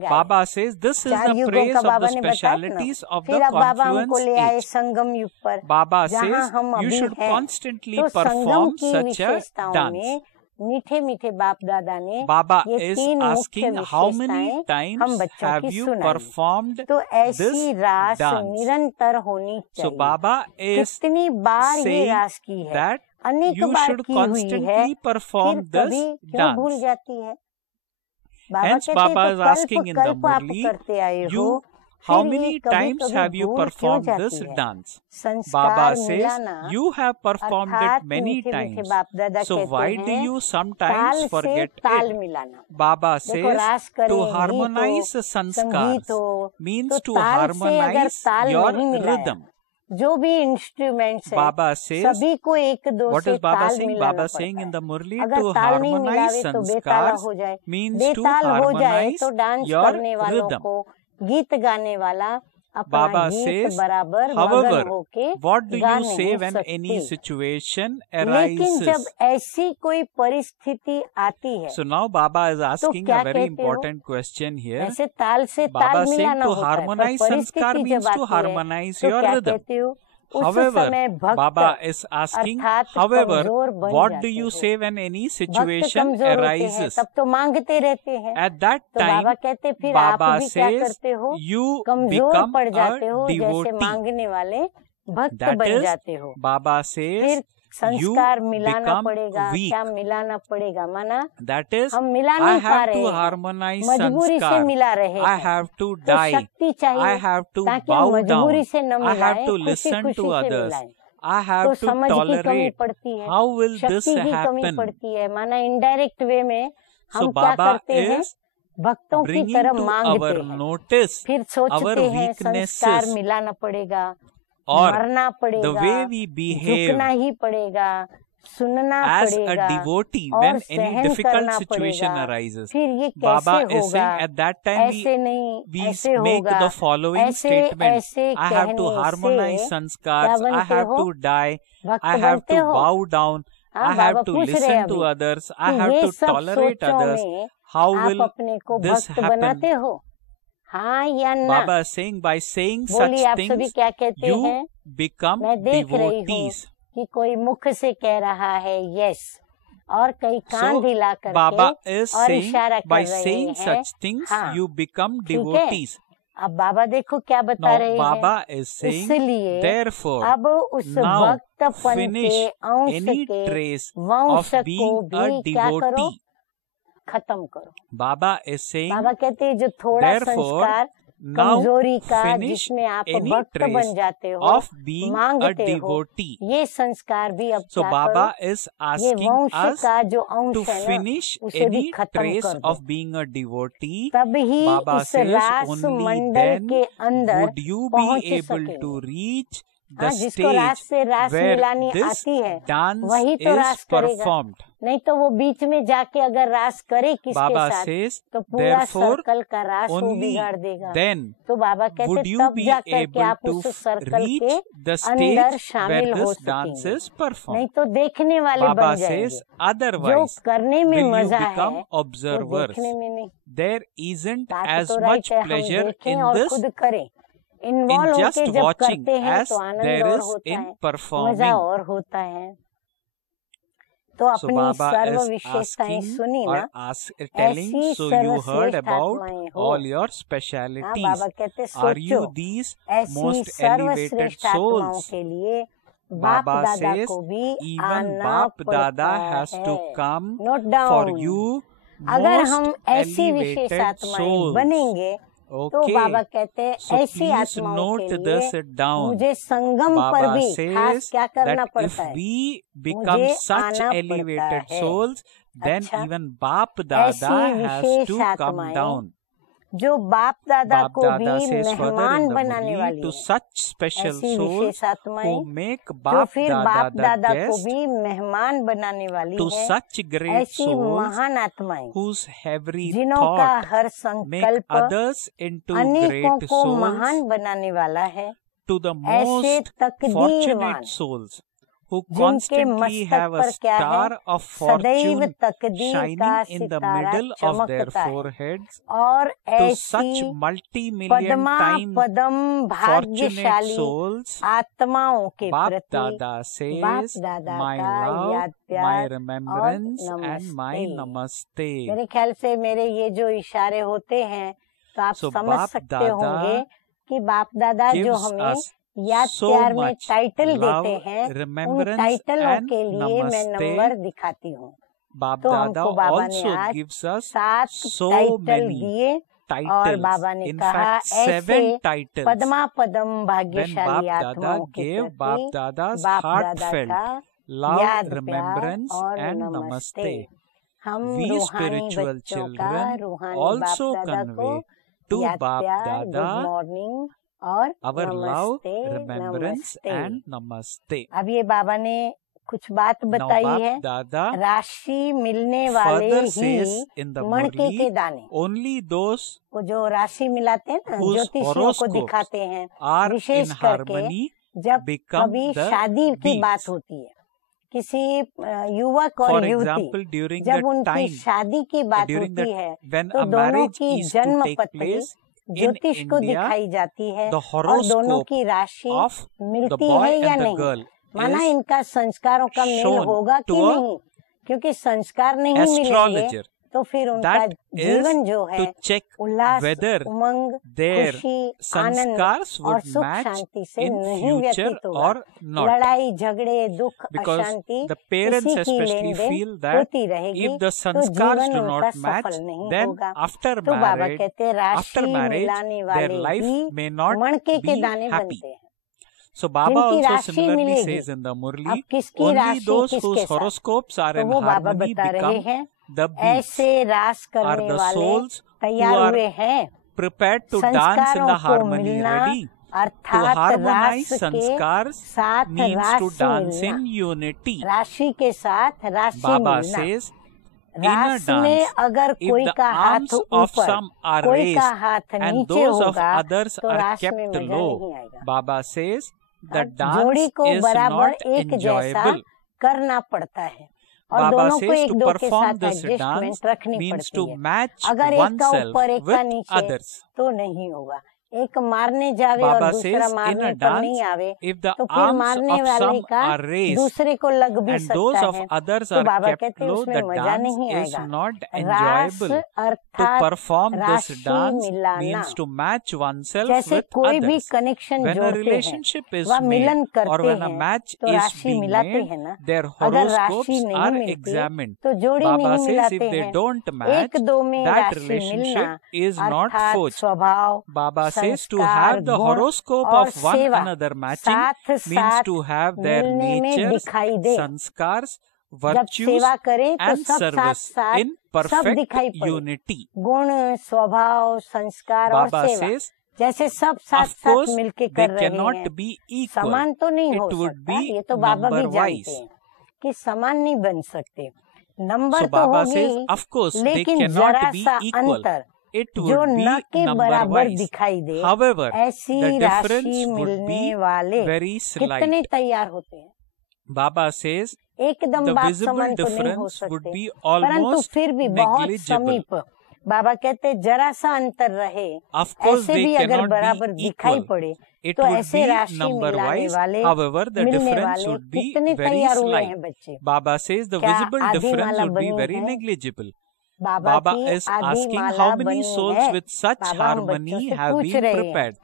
Baba says this is the praise of the specialities of the confluence age. Baba says you should constantly perform such a dance. मीठे मीठे बाप दादा ने Baba ये is तीन asking मुख्य how many विशेषताएं हम times बच्चों have की you सुनाई। performed तो ऐसी this रास dance? निरंतर होनी So चाहिए। Baba is कितनी बार ये saying रास की है, that अनेक you बार should की हुई है, constantly perform फिर this कभी क्यों भूल dance. जाती है? बाबा Hence कहते Baba हैं is तो asking in the कल्प आप Murli, करते आए you हो, how फिर many ये कभी times कभी have you भूल क्यों performed जाती this है? dance? संस्कार Baba says मिलाना you have performed अर्थात it many मीठे मीठे times. बाप दादा So कहते why do हैं you ताल sometimes से forget ताल it? मिलाना। Baba देखो says रास to करें, गीत harmonize हो, sanskars संगीत हो, means तो to ताल से अगर harmonize ताल your नहीं मिलाया, rhythm. जो भी इंस्ट्रूमेंट्स है Baba says, सभी को एक दो what से is Baba ताल saying? मिलाना Baba पड़ता saying है। in the Murli अगर to ताल नहीं harmonize मिलावे तो बेताला sanskars हो जाए, means to बेताल हो जाए harmonize तो डांस your करने वालों rhythm. को, गीत गाने वाला अपना Baba गीत says, बराबर मगन however, होके what do गा you say नहीं when any सकती। situation लेकिन जब arises? ऐसी कोई परिस्थिति आती है So now Baba is asking क्या a very कहते हो? important question here. ऐसे ताल से Baba ताल saying मिलाना to होता है, पर harmonize sanskar परिस्थिति means जब to आती है harmonize तो your क्या rhythm. कहते हो? उस However, समय भक्त Baba is asking, अर्थात however, कमजोर बन what जाते do you हो। say when any भक्त situation कमजोर होते हैं, arises? तब तो मांगते रहते हैं। At that तो time, बाबा कहते फिर आप Baba भी क्या says, करते हो? you कमजोर become पड़ a जाते हो, जैसे devotee. मांगने वाले भक्त That बन is, जाते हो। Baba फिर says, संस्कार you मिलाना become पड़ेगा। weak. क्या मिलाना पड़ेगा? माना That is, हम मिला I नहीं पा have रहे to हैं, harmonize मजबूरी से sanskar. मिला रहे I हैं, have to तो die. शक्ति चाहिए I have to ताकि bow मजबूरी down. से न I have मिलाएं, to खुशी listen खुशी to से others. मिलाएं। I have तो to समझ की कमी tolerate. पड़ती है, How will this शक्ति की कमी happen? पड़ती है। माना इनडायरेक्ट वे में हम So क्या Baba करते हैं? is भक्तों की bringing तरह to मांगते our हैं, notice फिर our सोचते हैं संस्कार weaknesses मिलाना पड़ेगा, or मरना the पड़ेगा, way we behave झुकना ही पड़ेगा, सुनना as a पड़ेगा devotee और when any सहन difficult करना situation पड़ेगा। arises. फिर ये Baba कैसे is होगा? saying at that time ऐसे नहीं, we ऐसे make होगा। the following ऐसे statement. ऐसे I have to कहने harmonize से sanskars. क्या I बनते have हो? to die. भक्त I have बनते to हो? bow down. हाँ, I have बाबा to पूछ रहे listen अभी to others. I कि have ये to सब tolerate सोचों others. में How आप will अपने को this भक्त happen? बनाते हो? हाँ या ना? Baba is saying by saying such बोलिए आप सभी things, क्या कहते you हैं? become मैं देख रही हूँ devotees. कि कोई मुख से कह रहा है यस और कई कान So हिला करके Baba is और saying इशारा कर by रहे saying हैं such things हाँ, you become ठीक है। devotees. अब बाबा देखो क्या बता Now रहे Baba हैं, is saying इसलिए therefore अब उस now भक्तपन finish के अंश any के trace वंश of को being a भी क्या करो? devotee. खत्म करो। Baba is saying बाबा कहते हैं जो थोड़ा therefore संस्कार now कमजोरी का finish जिसमें आप any भक्त trace बन जाते हो, of being a मांगते हो, devotee. ये संस्कार भी अब So क्या Baba करो? is ये asking वंश us का जो अंश to है ना, finish उसे भी any खत्म trace कर दो। of being a devotee. तभी Baba इस says रास only मंडल then के अंदर would you be पहुंच able सकेंगे। to reach the हाँ, जिसको रास stage से रास where मिलानी this आती है dance वही तो is रास करेगा, performed. नहीं तो वो बीच में जाके अगर रास करे किसके Baba साथ says तो पूरा therefore सर्कल का रास वो only बिगाड़ देगा। then तो बाबा कहते would you तब be जा करके able आप to उस सर्कल reach के the अंदर stage शामिल where हो this dance सकेंगे, is performed. नहीं तो देखने वाले Baba बन says जाएंगे। जो otherwise करने में will you मजा become है वो observers. देखने में नहीं। There isn't बात as तो much राइट है, हम pleasure देखें in और this खुद करें, in इन्वॉल्व just होके जब watching करते हैं as तो आनंद there और is होता in है, मजा performing. और होता है। तो So अपनी Baba सर्व is विशेषताएं asking सुनी or ना, telling, ऐसी so you heard सर्वश्रेष्ठ about आत्माएं हो। all your हाँ, specialities. बाबा कहते Are you सोचो these ऐसी most elevated सर्वश्रेष्ठ आत्माओं souls? के लिए बाप Baba दादा says को भी even आना Bap पड़ता Dada has to है। come note for down, you अगर most हम ऐसी विशेष elevated आत्माएं souls. बनेंगे तो Okay, बाबा कहते हैं so ऐसी please आत्माओं note के this लिए down. मुझे संगम पर Baba भी खास says क्या करना that if पड़ता है, we become मुझे such आना elevated पड़ता है। souls, then अच्छा, even Bap Dada ऐसी has विशेष to come आत्माएं down. जो बाप दादा को भी मेहमान बनाने वाली है, ऐसी विशेष आत्माएं जो फिर बाप दादा को भी मेहमान बनाने वाली है, ऐसी महान आत्माएं जिन्हों का हर संकल्प अनेकों को महान बनाने वाला है, ऐसे तकदीरवान who constantly have a star of fortune shining in the middle of their foreheads, to such multi-million times fortunate souls, Baap Dada says, my love, my remembrance and my namaste. मेरे ख्याल से मेरे ये जो इशारे होते हैं तो आप समझ सकते होंगे कि बाप दादा जो हमें याद प्यार में टाइटल देते हैं, उन टाइटलों के लिए मैं नंबर दिखाती हूँ। तो हमको बाबा ने आज 7 टाइटल दिए और बाबा ने कहा ऐसे पद्मा पदम भाग्यशाली आत्माओं के प्रति बाप दादा का याद प्यार और नमस्ते। हम रूहानी बच्चों का रूहानी बाप दादा को याद प्यार, गुड मॉर्निंग और our love, remembrance and namaste. अब ये बाबा ने कुछ बात बताई है, राशि मिलने वाले ही मणके के दाने, only those को जो राशि मिलाते हैं ना, ज्योतिषियों को दिखाते हैं, विशेष करके जब कभी शादी की बात होती है, किसी युवक और युवती जब उनकी शादी की बात होती है तो दोनों की जन्म पत्री ज्योतिष को दिखाई जाती है और दोनों की राशि मिलती है या नहीं, माना इनका संस्कारों का मेल होगा कि नहीं, क्योंकि संस्कार नहीं मिलेंगे तो फिर उनका जीवन जो है उल्लास, उमंग, खुशी, आनंद और सुख शांति से नहीं व्यतीत होगा। लड़ाई झगड़े दुख अशांति इसी की लेन देन होती रहेगी तो जीवन उनका सफल नहीं होगा। तो बाबा कहते हैं राशि मिलाने वाले ही मणके के दाने बनते हैं। So Baba also similarly says in the Murli, only those whose horoscopes are in harmony become the beings, are the souls who are prepared to dance in the harmony, ready. To harmonize sanskars means to dance in unity. राशि के साथ राशि Baba says, in a dance, if the arms of some are raised and those of others are kept low, Baba says, the dance is not enjoyable. करना पड़ता है और दोनों को एक दो के साथ एडजस्टमेंट रखनी पड़ती है। अगर एक का ऊपर एक का नीचे तो नहीं होगा, एक मारने जावे और दूसरा मारने पर नहीं आवे तो फिर मारने वाले का दूसरे को लग भी सकता है। तो बाबा कहते हैं उसमें मजा नहीं आएगा। रास अर्थात राशि मिलाना, जैसे कोई भी कनेक्शन जोड़ते हैं वह मिलन करते हैं तो राशि मिलाते हैं ना। अगर राशि नहीं मिलती तो जोड़ी नहीं मिलाते हैं। एक दो में राशि मिलना अर्थात स्वभाव, says to have the horoscope of one another matching means to have their nature, sanskars, virtues and service in perfect unity. गुण, स्वभाव, संस्कार और सेवा जैसे सब साथ साथ मिलके कर रहे हैं, समान तो नहीं हो सकता। ये तो बाबा भी जानते हैं कि समान नहीं बन सकते। नंबर तो होगी लेकिन जरा सा अंतर जो न के बराबर दिखाई दे, ऐसी राशि मिलने वाले कितने तैयार होते हैं। बाबा says एकदम बात समान तो नहीं हो सकते, परंतु फिर भी बहुत समीप। बाबा कहते जरा सा अंतर रहे, ऐसे भी अगर बराबर दिखाई पड़े तो ऐसे राशि मिलाने वाले मिलने वाले कितने तैयार हुए हैं बच्चे। बाबा says the visible difference would be very negligible. Baba is asking how many souls with such harmony have been prepared.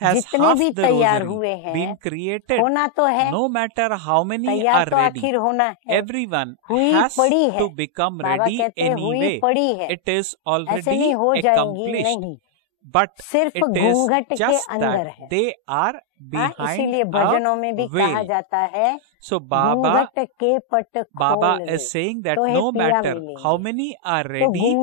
Has half the rosary been created? No matter how many are ready, everyone has to become ready anyway. It is already accomplished. But it is just that they are behind a veil. So Baba is saying that no matter how many are ready,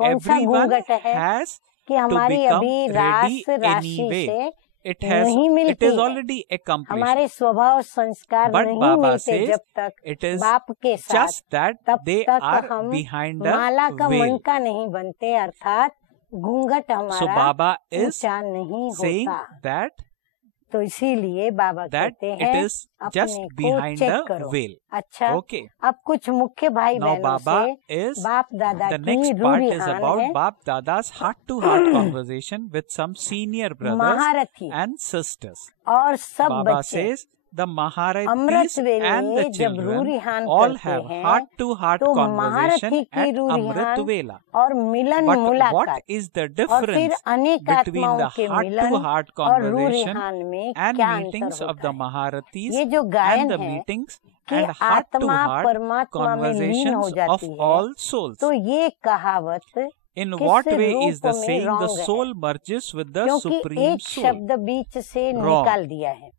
everyone has कि हमारी अभी रास राशि से नहीं मिलती है, हमारे स्वभाव संस्कार नहीं मिलते जब तक बाप के साथ, तब तक हम माला का मनका नहीं बनते, अर्थात घूंघट हमारा ऊंचा नहीं होता। तो इसीलिए बाबा कहते हैं अपने को चेक करो। अच्छा, अब कुछ मुख्य भाई बहनों से बाप दादा की रूहान है। बाप दादा's heart-to-heart conversation with some senior brothers and sisters. और सब बच्चे the Maharathis Amrit and the वेले जब children रूहान all करते have हैं heart-to-heart तो conversation महारथी की at Amrit रूहान Vela. और मिलन But मुलाकात what is the और फिर difference अनेक between आत्माओं the के मिलन heart-to-heart और conversation रूहान में and क्या meetings अंतर of the होता है? Maharathis ये जो and गायन the है meetings कि and आत्मा heart-to-heart परमात्मा में लीन हो conversations of जाती है, all souls? तो ये कहावत In किस what way is the रूप में saying the wrong है? soul merges with the क्योंकि supreme एक soul? शब्द बीच से Wrong. निकाल दिया है,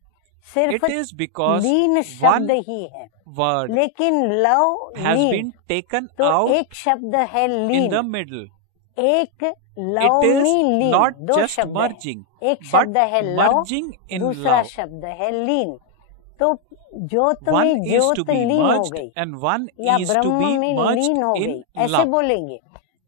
सिर्फ It is because lean one शब्द ही है, word लेकिन love has lean, been taken तो out एक शब्द है in लीन, the middle. एक लव It is में लीन, not दो just शब्द merging, है, एक but शब्द है लव, merging in दूसरा love. शब्द है लीन। तो ज्योत One में is to ज्योत be लीन हो merged गई and one या is to ब्रह्म be में merged लीन हो in गई, ऐसे love. बोलेंगे।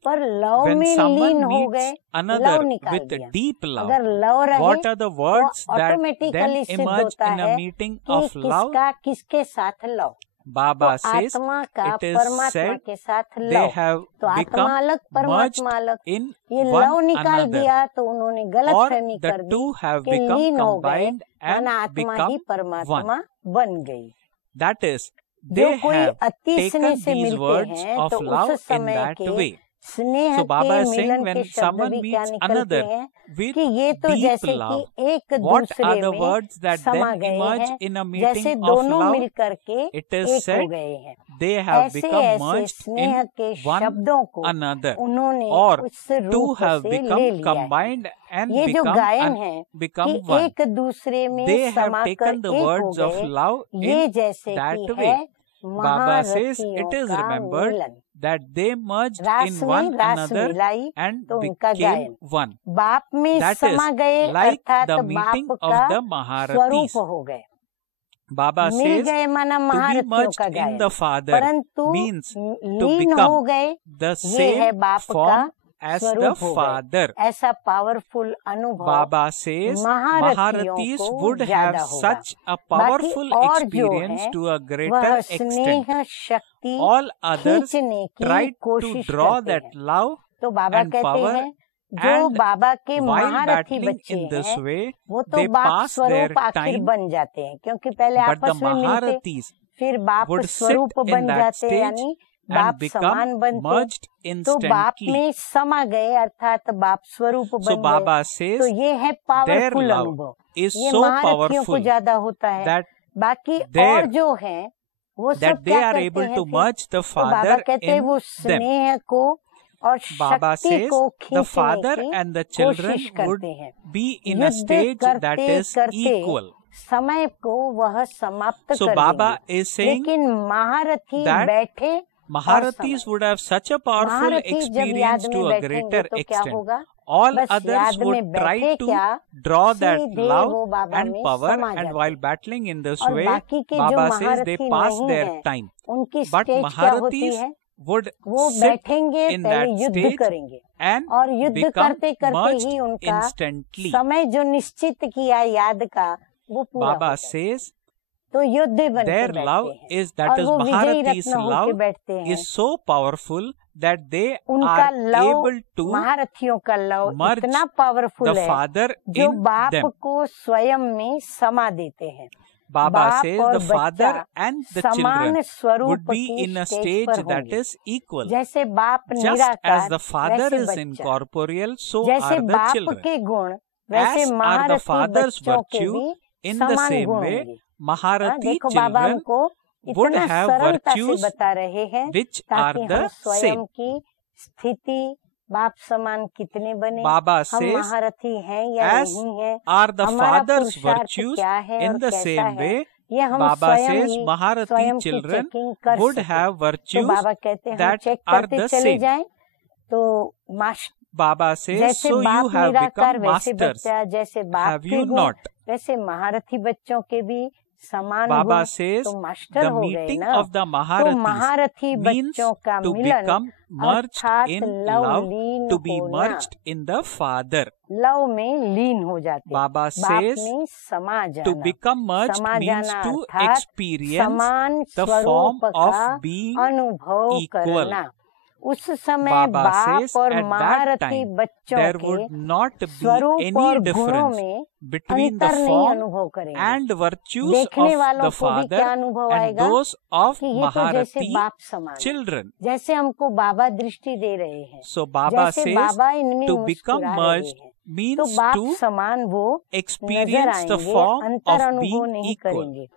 पर लव When में someone लीन हो meets गए, लव another निकाल with दिया। deep love, अगर लव रहे what are the words तो that ऑटोमेटिकली then सिद्ध emerge होता in a है meeting कि of love? किसका किसके साथ लव। Baba तो says आत्मा का it is परमात्मा said के साथ they लव, have तो आत्मा become अलग merged परमात्मा अलग, in ये लव one निकाल another, दिया तो उन्होंने गलत or फहमी the कर दी two have कि become लीन हो गए, combined and माना आत्मा ही become परमात्मा बन गई। That is, जो they कोई have अति स्नेह taken से these मिलते words हैं of तो love उस in समय that के way. स्नेह So Baba के is saying मिलन when के शब्द someone भी क्या meets निकलते another हैं with कि ये तो deep जैसे love, कि एक what दूसरे are the में words that समा then गए emerge हैं, in a जैसे meeting of दोनों love? मिलकर के It is एक हो said गए हैं। they have ऐसे become ऐसे merged स्नेह in के one शब्दों को another, उन्होंने or उस two रूप have से ले become लिया है। combined and ये जो गायन है become कि one. एक दूसरे में They have समाकर taken the एक हो words of गए, love ये in जैसे that कि way. है Baba says महारथियों it is का remembered Milan. that they merged रास in में one रास another मिलाई and तो उनका became गायन one. बाप में That समा is गए, like अर्थात the बाप meeting of का the स्वरूप Maharathis. हो गए। Baba मिल says गए माना to be महारथियों merged का in गायन, the Father परंतु means to लीन हो become गए, the ये है same बाप का form as the स्वरूप हो गए। Father. ऐसा पावरफुल अनुभव Baba says महारथियों Maharathis को would have ज्यादा होगा। such a बाकी powerful और जो experience है to a greater वह extent. स्नेह शक्ति All others खींचने की tried to कोशिश draw करते that हैं। love तो बाबा and कहते power, हैं जो and बाबा के while महारथी battling बच्चे in this हैं way, वो तो they बाप pass their स्वरूप आखिर time, बन जाते हैं, क्योंकि पहले but the आपस में मिलते Maharathis फिर बाप would sit स्वरूप in बन that जाते, stage यानी and बाप become समान बनते, merged तो बाप instantly. में समा गए, अर्थात बाप स्वरूप So बन गए। Baba says तो ये है their पावरफुल love अनुभव, is ये so महारथियों को powerful ज्यादा होता है। that बाकी their- और जो है वो सब that they क्या are करते able हैं to फिर? merge the तो बाबा Father कहते हैं in वो them. स्नेह को और Baba शक्ति says को the खींचने Father की and the children कोशिश would करते हैं। be in a युद्ध stage that करते is करते equal. समय को वह समाप्त So कर Baba देंगे, is saying लेकिन महारथी that बैठे और Maharathis समय। would have such a powerful महारथी जब experience याद to में a बैठेंगे greater तो क्या extent. होगा? All बस others याद would में try बैठे to क्या, draw that सीधे love वो बाबा and में power, समा and जाते while हैं। battling in this और way, बाकी के जो Baba says they महारथी pass नहीं their हैं, time. उनकी But स्टेज क्या होती Maharathis है? would वो sit बैठेंगे, in पहले that युद्ध stage करेंगे and और युद्ध become करते करते merged ही उनका instantly. समय जो निश्चित किया याद का वो पूरा Baba होता है। says तो योद्धे बन के their love बैठते हैं is, that और is वो विजयी Maharathis' रत्न होके love बैठते हैं। is so powerful that they उनका are लव, able to महारथियों का लव merge इतना पावरफुल the है Father जो in बाप them. को स्वयं में समा देते हैं। Baba बाप says और the Father बच्चा and the समान children स्वरूप would be की in a स्टेज stage पर that होंगे। is equal. जैसे बाप Just निराकार, as the Father वैसे is बच्चा। incorporeal, so जैसे are the बाप children. के गुण वैसे As are the महारथी Father's बच्चों के virtue, भी in the समान same गुण way, होंगे। Maharathi देखो बाबा children हमको would इतना have सरलता से virtues बता रहे हैं which ताकि are the हम स्वयं same. की स्थिति बाप समान कितने बने, Baba हम says, महारथी हैं या as नहीं हैं, are the हमारा Father's पुरुषार्थ virtues क्या है in और the कैसा same है, way, ये हम Baba स्वयं says ही Maharathi स्वयं की children चेकिंग कर would सकें। have तो virtues बाबा कहते हैं हम that चेक are करते the चले same. जाएं तो Baba says, so you have become masters. जैसे बाप have you not? वैसे महारथी बच्चों के भी समान Baba says, तो मास्टर the हो गए meeting ना। of the तो महारथी बच्चों का to Milan become merged in love, to be होना, merged in the Father. Love में लीन हो जाते। Baba बाप says, में समा जाना। to become merged समा means जाना to अर्थात experience समान the form स्वरूप of का being अनुभव equal. करना। उस समय Baba बाप says, और at that महारथी time, बच्चों there के would not be स्वरूप any और गुणों difference में between the अंतर नहीं form अनुभव करेंगे। and virtues देखने of वालों the को भी क्या Father अनुभव and आएगा those of कि ये तो जैसे Maharati बाप समान है। children. जैसे हमको बाबा दृष्टि दे रहे हैं, So Baba जैसे says, बाबा इनमें to become मुस्कुरा रहे merged हैं, तो means बाप to समान वो नजर experience the आएंगे, form अंतर of अनुभव being नहीं equal. करेंगे।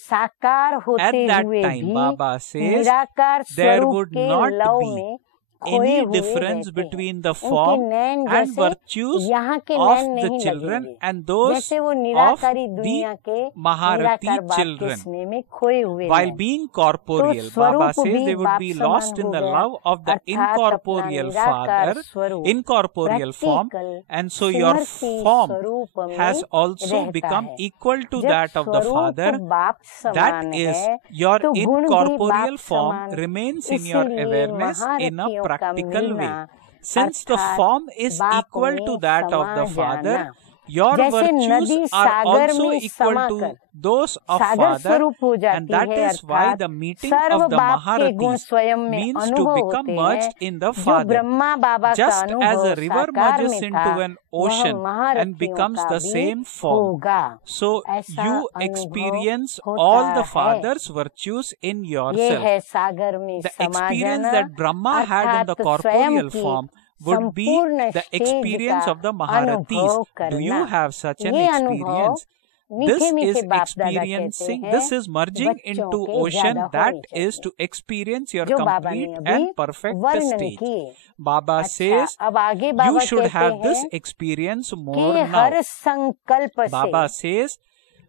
साकार At होते that हुए time, भी Baba says, निराकार there स्वरूप would के not लव be में खोए any हुए difference रहते हैं। between the उनके form नैन and जैसे virtues यहाँ के of नैन the नहीं children लगेंगे, and those जैसे वो of निराकारी the दुनिया के Maharati निराकार बाप के children. स्नेह में खोए हुए While हैं। being तो corporeal, स्वरूप Baba says भी they would बाप be समान lost in हो the गया, love of the अर्थात अपना incorporeal निराकार Father, स्वरूप incorporeal form, practical and so your सिमरती form स्वरूप में has also रहता become है। equal to जब that of the स्वरूप Father. बाप That समान is, है your तो गुण भी incorporeal बाप form समान। remains in your इसलिए awareness in a महारथियों का practical way. मिलना Since the अर्थात form is बाप equal में to that of समा the Father, जाना। your जैसे virtues नदी are सागर also में equal to समाकर those of Sagar Father, स्वरूप हो and जाती that है, is why अर्थात the meeting serve of the बाप के गुण Maharatis स्वयं में means to अनुभव become होते merged हैं। in the जो Father. ब्रह्मा बाबा का Just as अनुभव a river साकार merges में into था, an वह ocean and महारथियों becomes का the भी same form, होगा। so ऐसा you अनुभव experience होता all the है। Father's virtues in ये yourself. है सागर में The समा experience जाना, that Brahma had in the अर्थात corporeal स्वयं की form would be संपूर्ण the स्टेज experience का of the Maharatis. अनुभव Do you करना। have such an ये अनुभव experience? This मीठे is मीठे बाप दादा कहते experiencing, हैं, this is merging बच्चों into के ocean ज्यादा that होनी is to चाहिए, experience your जो बाबा ने complete अभी and perfect वर्णन stage. किए। Baba अच्छा, says अब आगे you बाबा should कहते have this हैं experience कि more now. हर संकल्प Baba से says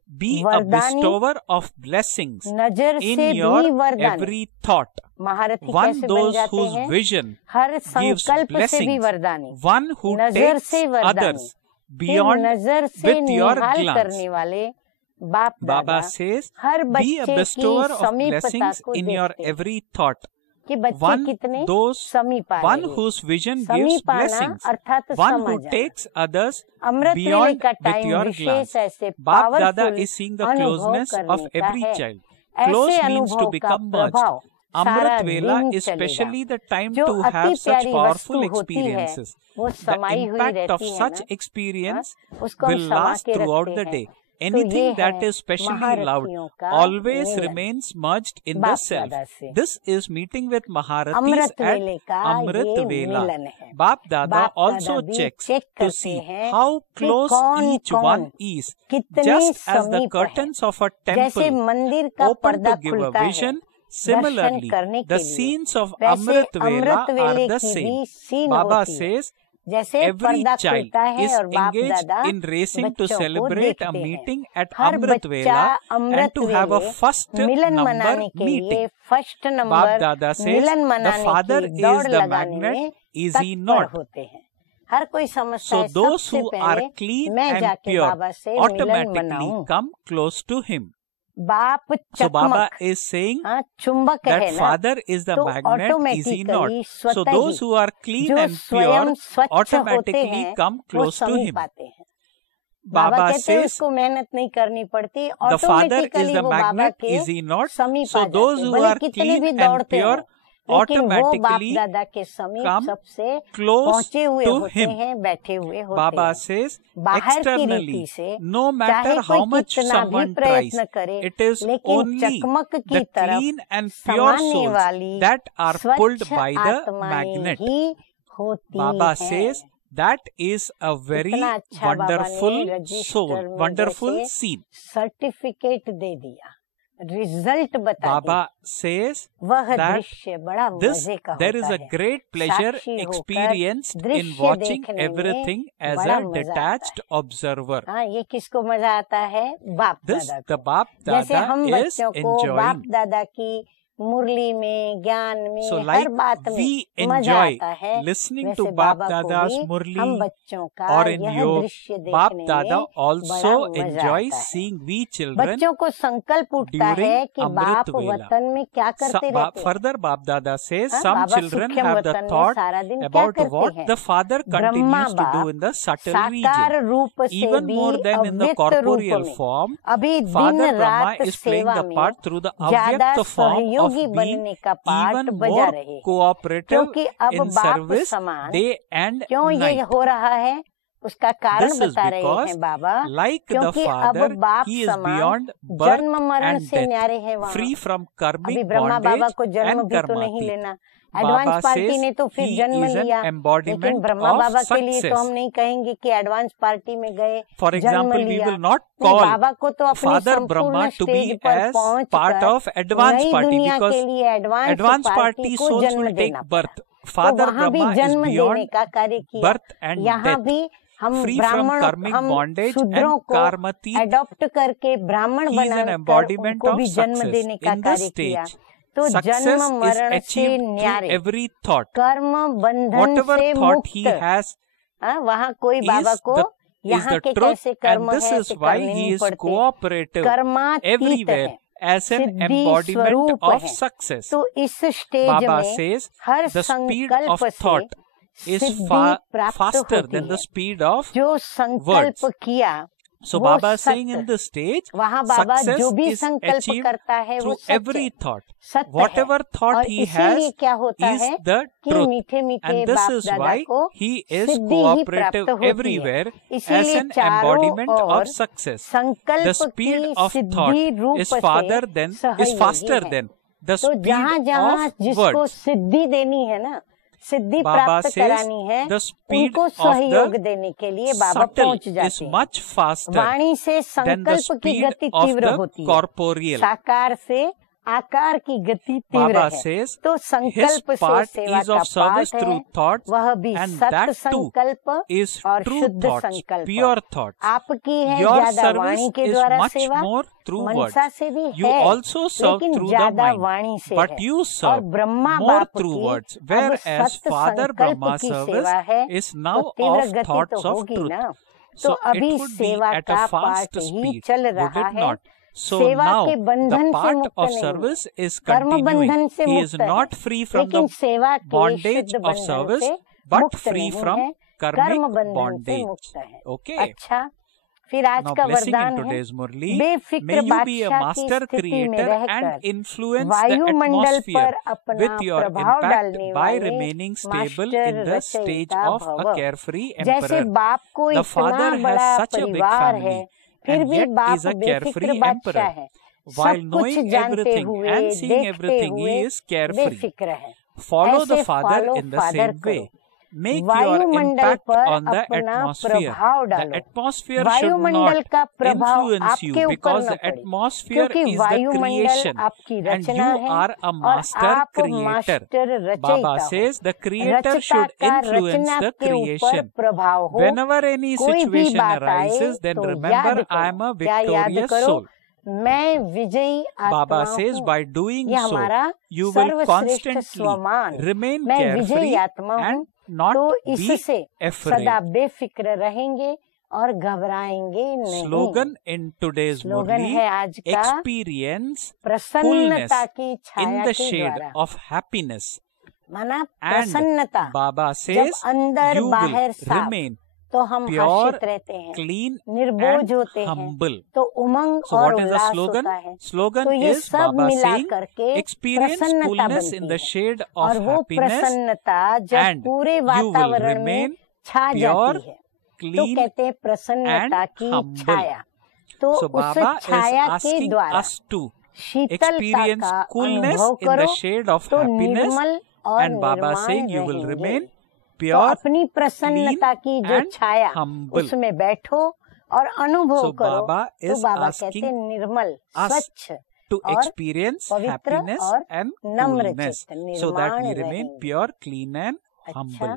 be a वरदानी bestower of blessings नजर in से your भी वरदानी। every thought. महारथी One कैसे बन those जाते whose हैं? vision हर gives संकल्प से भी blessings. वरदानी, One who नजर takes से वरदानी, others beyond नजर से with your निहाल glance. करने वाले बाप Baba दादा says हर be a बच्चे की bestower of समीपता blessings को in your देखते हैं every thought. कि बच्चे One कितने those समीप आ one रहे हैं। whose vision gives समीप आना blessings. अर्थात One समा who जाना। takes others अमृत वेले beyond का with टाइम your विशेष glance. ऐसे Bap Dada powerful is seeing the अनुभव closeness of करने का every है। child. Close ऐसे means to अनुभव का become merged. प्रभाव सारा Amrit Vela दिन is चलेगा। specially the time जो to अति have such प्यारी powerful वस्तु होती है experiences. वो The समाई हुई impact of रहती है such ना, experience उसको हम will समा last के throughout रखते the हैं। day. तो Anything ये that है is specially loved महारथियों का always Milan. remains merged in the बाप self. दादा से This is meeting with Maharatis Amrit at वेले का Amrit ये Vela. मिलन है। Bap Dada बाप also दादा भी checks चेक to करते see हैं how कि close कौन each कौन one is. कितने Just as the समीप है। curtains of a जैसे temple मंदिर का open पर्दा to give a खुलता है vision, दर्शन similarly करने the के लिए, scenes of वैसे Amrit Vela अमृत वेले are the की same. भी सीन Baba होती है। says जैसे every पर्दा child खुलता है is और बाप engaged दादा in racing to बच्चों को celebrate a देखते हैं। meeting at हर Amrit बच्चा Vela and Amrit to have a वेले first मिलन number मनाने के लिए meeting. First Bap number Dada says Milan the मनाने Father की दौड़ is the लगाने magnet, में is he तत्पर not? होते हैं। हर कोई समझता So है those सबसे who are पहले clean मैं and जाके pure बाबा से मिलन automatically मनाऊं। come close to him. बाप So Baba चकमक is saying हाँ चुंबक that है ना, Father is the तो magnet, is he not? Automatically So स्वतः those he who are clean जो and स्वयं pure स्वच्छ होते automatically हैं come वो close to समीप him. आते हैं। बाबा Baba कहते हैं says उसको मेहनत नहीं करनी पड़ती, the Father is automatically the वो बाबा magnet, के is he not? समीप So आ those जाते हैं। who भले are कितने clean भी and दौड़ते हो, pure लेकिन वो बाप automatically दादा के समीप come सबसे close पहुंचे हुए to होते him. हैं, बैठे हुए होते Baba हैं। says बाहर की externally, रीति से no matter चाहे how कोई much कितना भी someone tries, प्रयत्न करे, it is लेकिन only चकमक की the तरफ clean and pure समाने souls वाली that are pulled स्वच्छ by the आत्माएं magnet. ही होती Baba हैं। says that is a very कितना अच्छा बाबा ने wonderful रजिस्टर soul, में wonderful जैसे scene. सर्टिफिकेट दे दिया, रिजल्ट बता Baba दिया। says वह that दृश्य बड़ा this मजे का there होता is a है। great pleasure साक्षी होकर experienced in दृश्य watching देखने में everything as बड़ा a मजा आता detached है। observer. हाँ, ये किसको मजा आता है? बाप This दादा the को। Bap जैसे Dada हम is बच्चों को बाप enjoying. दादा की मुरली में, ज्ञान में, हर बात में मजा आता है। Listening to Bap Dada's Murli हम बच्चों का or in यह Yog, दृश्य Bap देखने Dada में also बड़ा मजा enjoys आता है। seeing we children बच्चों को संकल्प उठता during है कि Amrit बाप Vela. वतन में क्या करते रहते हैं। Further, Bap Dada says हाँ, some बाबा children सूक्ष्म have the वतन में thought सारा दिन क्या about करते what हैं। the father continues to do in the subtle साकार region. रूप से Even भी more than in the अव्यक्त corporeal रूप में form, अभी दिन Father Brahma रात is playing सेवा the में part through the ज्यादा avyakta form of सहयोगी being बनने का पाठ even बजा more रहे हैं। cooperative क्योंकि अब in बाप service समान day and क्यों ये night. हो रहा है, उसका कारण This is बता रहे because, हैं बाबा, like the क्योंकि Father, अब बाप he is समान beyond birth जन्म मरण and से न्यारे हैं death, वहाँ। free from karmic अभी ब्रह्मा बाबा bondage को जन्म and भी तो नहीं karmatik. लेना, Baba एडवांस पार्टी says ने तो फिर he जन्म is an लिया, लेकिन embodiment ब्रह्मा of बाबा के लिए तो success. हम नहीं कहेंगे कि एडवांस पार्टी में गए, For जन्म example, we लिया। will not नहीं, call बाबा को तो अपनी Father संपूर्ण Brahma to स्टेज be पर as पहुंच part कर of advanced नई party दुनिया because के लिए एडवांस advanced पार्टी party को souls जन्म will take देना birth. पड़ा। Father तो वहाँ भी Brahma is जन्म देने beyond का कार्य किया। birth and यहाँ death, भी हम free from ब्राह्मण, karmic हम bondage शूद्रों and को karmatik. अडॉप्ट करके ब्राह्मण He is an बनाकर embodiment उनको of भी जन्म success. देने का In this कार्य किया। stage, तो success जन्म is मरण से achieved through न्यारे, every thought. कर्म बंधन Whatever से thought he मुक्त। has वहाँ कोई बाबा को is यहाँ the के truth, कैसे कर्म and this है is ऐसे why करने he नहीं is पड़ते, cooperative कर्मातीत everywhere है, as an सिद्धि embodiment स्वरूप of है। success. तो इस स्टेज Baba में says हर the speed संकल्प of से thought is सिद्धि प्राप्त faster होती than the है। speed of जो संकल्प words. किया So वो Baba is saying सत्य। in this stage, वहाँ बाबा success जो भी is संकल्प achieved करता है वो through सत्य every है, thought. सत्य Whatever है। thought और he इसीलिए has क्या होता is है the कि truth. मीठे मीठे And this बाप is दादा why को he is सिद्धि ही प्राप्त cooperative होती है। everywhere as इसीलिए an चारों embodiment ore of success. The संकल्प speed की of सिद्धि thought रूप is से is faster सहयोगी है। than the तो speed जहाँ जहाँ of जिसको words. सिद्धि देनी है ना, सिद्धि Baba प्राप्त says करानी है, the speed उनको of सहयोग the देने के लिए बाबा subtle पहुंच is जाते हैं। much faster वाणी से than the संकल्प की speed गति of तीव्र the होती है, corporeal. साकार से आकार की गति तीव्र Baba है। says तो his संकल्प से part सेवा is का of service पाठ through है, thoughts, वह भी and सत्य that too संकल्प is और true शुद्ध thoughts, संकल्प। pure thoughts. आपकी है Your ज्यादा service वाणी के is द्वारा much सेवा, more through words. मनसा से भी You है, also serve लेकिन through the ज्यादा mind, वाणी से but है। you और serve ब्रह्मा more बाप through की words, अब whereas सत्य Father संकल्प Brahma's की service सेवा है, is तो now तीव्र of गति thoughts तो of होगी truth. ना। So तो it अभी would be सेवा at a का fast पाठ ही speed, चल would रहा it है। not? So सेवा now के the बंधन से part मुक्त of नहीं service है, is कर्म continuing. बंधन से He is मुक्त है, not free from लेकिन the सेवा के bondage शुद्ध of बंधन service, से but मुक्त free नहीं from है, कर्म karmic बंधन से bondage. मुक्त है। Okay. अच्छा, फिर आज Now का blessing in वरदान है, today's Murli, बेफिक्र may you be a बादशाह की master स्थिति में creator and रहकर influence the वायुमंडल atmosphere पर अपना with your प्रभाव impact डालने by वाले remaining stable master in the stage रचयिता of a भव। carefree जैसे emperor. बाप को The इतना father has बड़ा such a big परिवार है, family फिर and भी yet बाप is a बेफिक्र carefree बादशाह emperor. है, While सब कुछ knowing जानते everything हुए, and seeing देखते everything, हुए he is carefree. बेफिक्र है। Follow the ऐसे father follow in the father same करो। way. Make your वायुमंडल impact पर on the अपना atmosphere. प्रभाव The डालो। atmosphere should वायुमंडल not का प्रभाव influence आपके you ऊपर because न the पड़े, atmosphere क्योंकि is the वायुमंडल creation आपकी and रचना you है are a और master आप creator. मास्टर Baba रचयिता हो। says the creator रचता should का influence रचना the के ऊपर creation. प्रभाव हो। Whenever any कोई भी situation बात आए arises, then तो remember याद I am a करो। क्या याद victorious करो? soul. मैं विजयी आत्मा Baba says हूँ। by doing यह so, हमारा you will सर्वश्रेष्ठ constantly स्वमान, remain मैं विजयी carefree आत्मा हूँ, and not तो be इससे afraid. सदा बेफिक्र रहेंगे और घबराएंगे नहीं। Slogan in today's slogan Murli, है आज का, experience fullness प्रसन्नता की in छाया the के shade द्वारा। of happiness. माना And प्रसन्नता, Baba जब says अंदर you will बाहर साफ, remain तो हम pure, हर्षित रहते हैं, clean निर्बोझ and होते हैं, humble. तो उमंग So और what is the Ullas slogan? होता है। Slogan तो ये is सब Baba मिला saying करके experience प्रसन्नता fullness in बनती the है। shade और of वो happiness प्रसन्नता जब and पूरे you will वातावरण में remain छा pure, जाती है, तो clean कहते हैं प्रसन्नता and की humble. छाया। तो So उस Baba is छाया के asking द्वारा us to शीतलता experience का coolness अनुभव in the करो, shade of तो happiness, निर्मल और and Baba निर्माण saying you will रहेंगे। remain तो pure, अपनी प्रसन्नता की जो and छाया, humble. उसमें बैठो और अनुभव So करो। Baba तो is बाबा asking कहते हैं निर्मल, us स्वच्छ to और experience पवित्र happiness और and नम्र coolness, चित्त, so that we निर्माण remain रहेंगे। pure, clean and अच्छा, humble.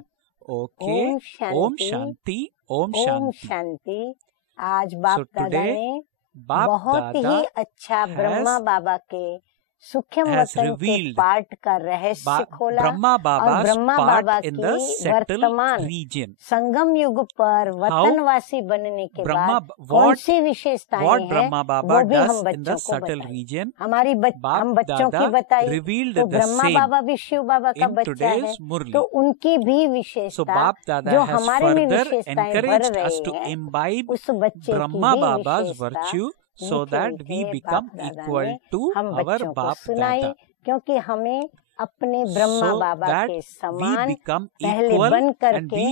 Okay. ओम Om शांति, Shanti. Om ओम Shanti. शांति। आज बाप So दादा today, ने Bap बहुत Dada ही अच्छा ब्रह्मा बाबा के सूक्ष्म वतन के पाठ का रहस्य खोला और ब्रह्मा बाबा की वर्तमान संगम युग पर वतनवासी बनने के बाद कौन सी विशेषताएं हैं वो भी हम बच्चों को बताएं। हम बच्चों की बताई तो ब्रह्मा बाबा भी शिव बाबा का बच्चा है, तो उनकी भी विशेषता जो हमारे में विशेषताएं भर रही है उस बच्चे की भी विशेषता so that we become equal to our बाप दादा, क्योंकि हमें अपने ब्रह्मा बाबा के समान पहले बन करके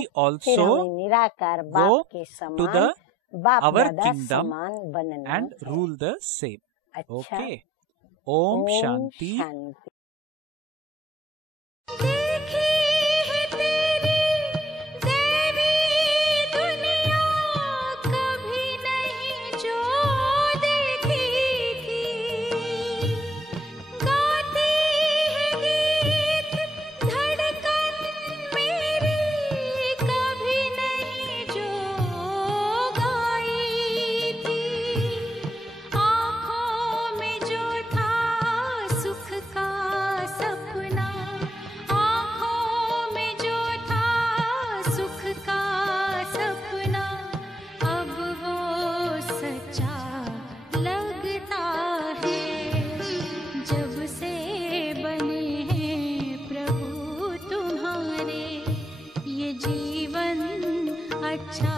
फिर हमें निराकार बाप के समान बाप दादा समान बनना and rule the same. अच्छा, okay. ओम शांति। जीवन अच्छा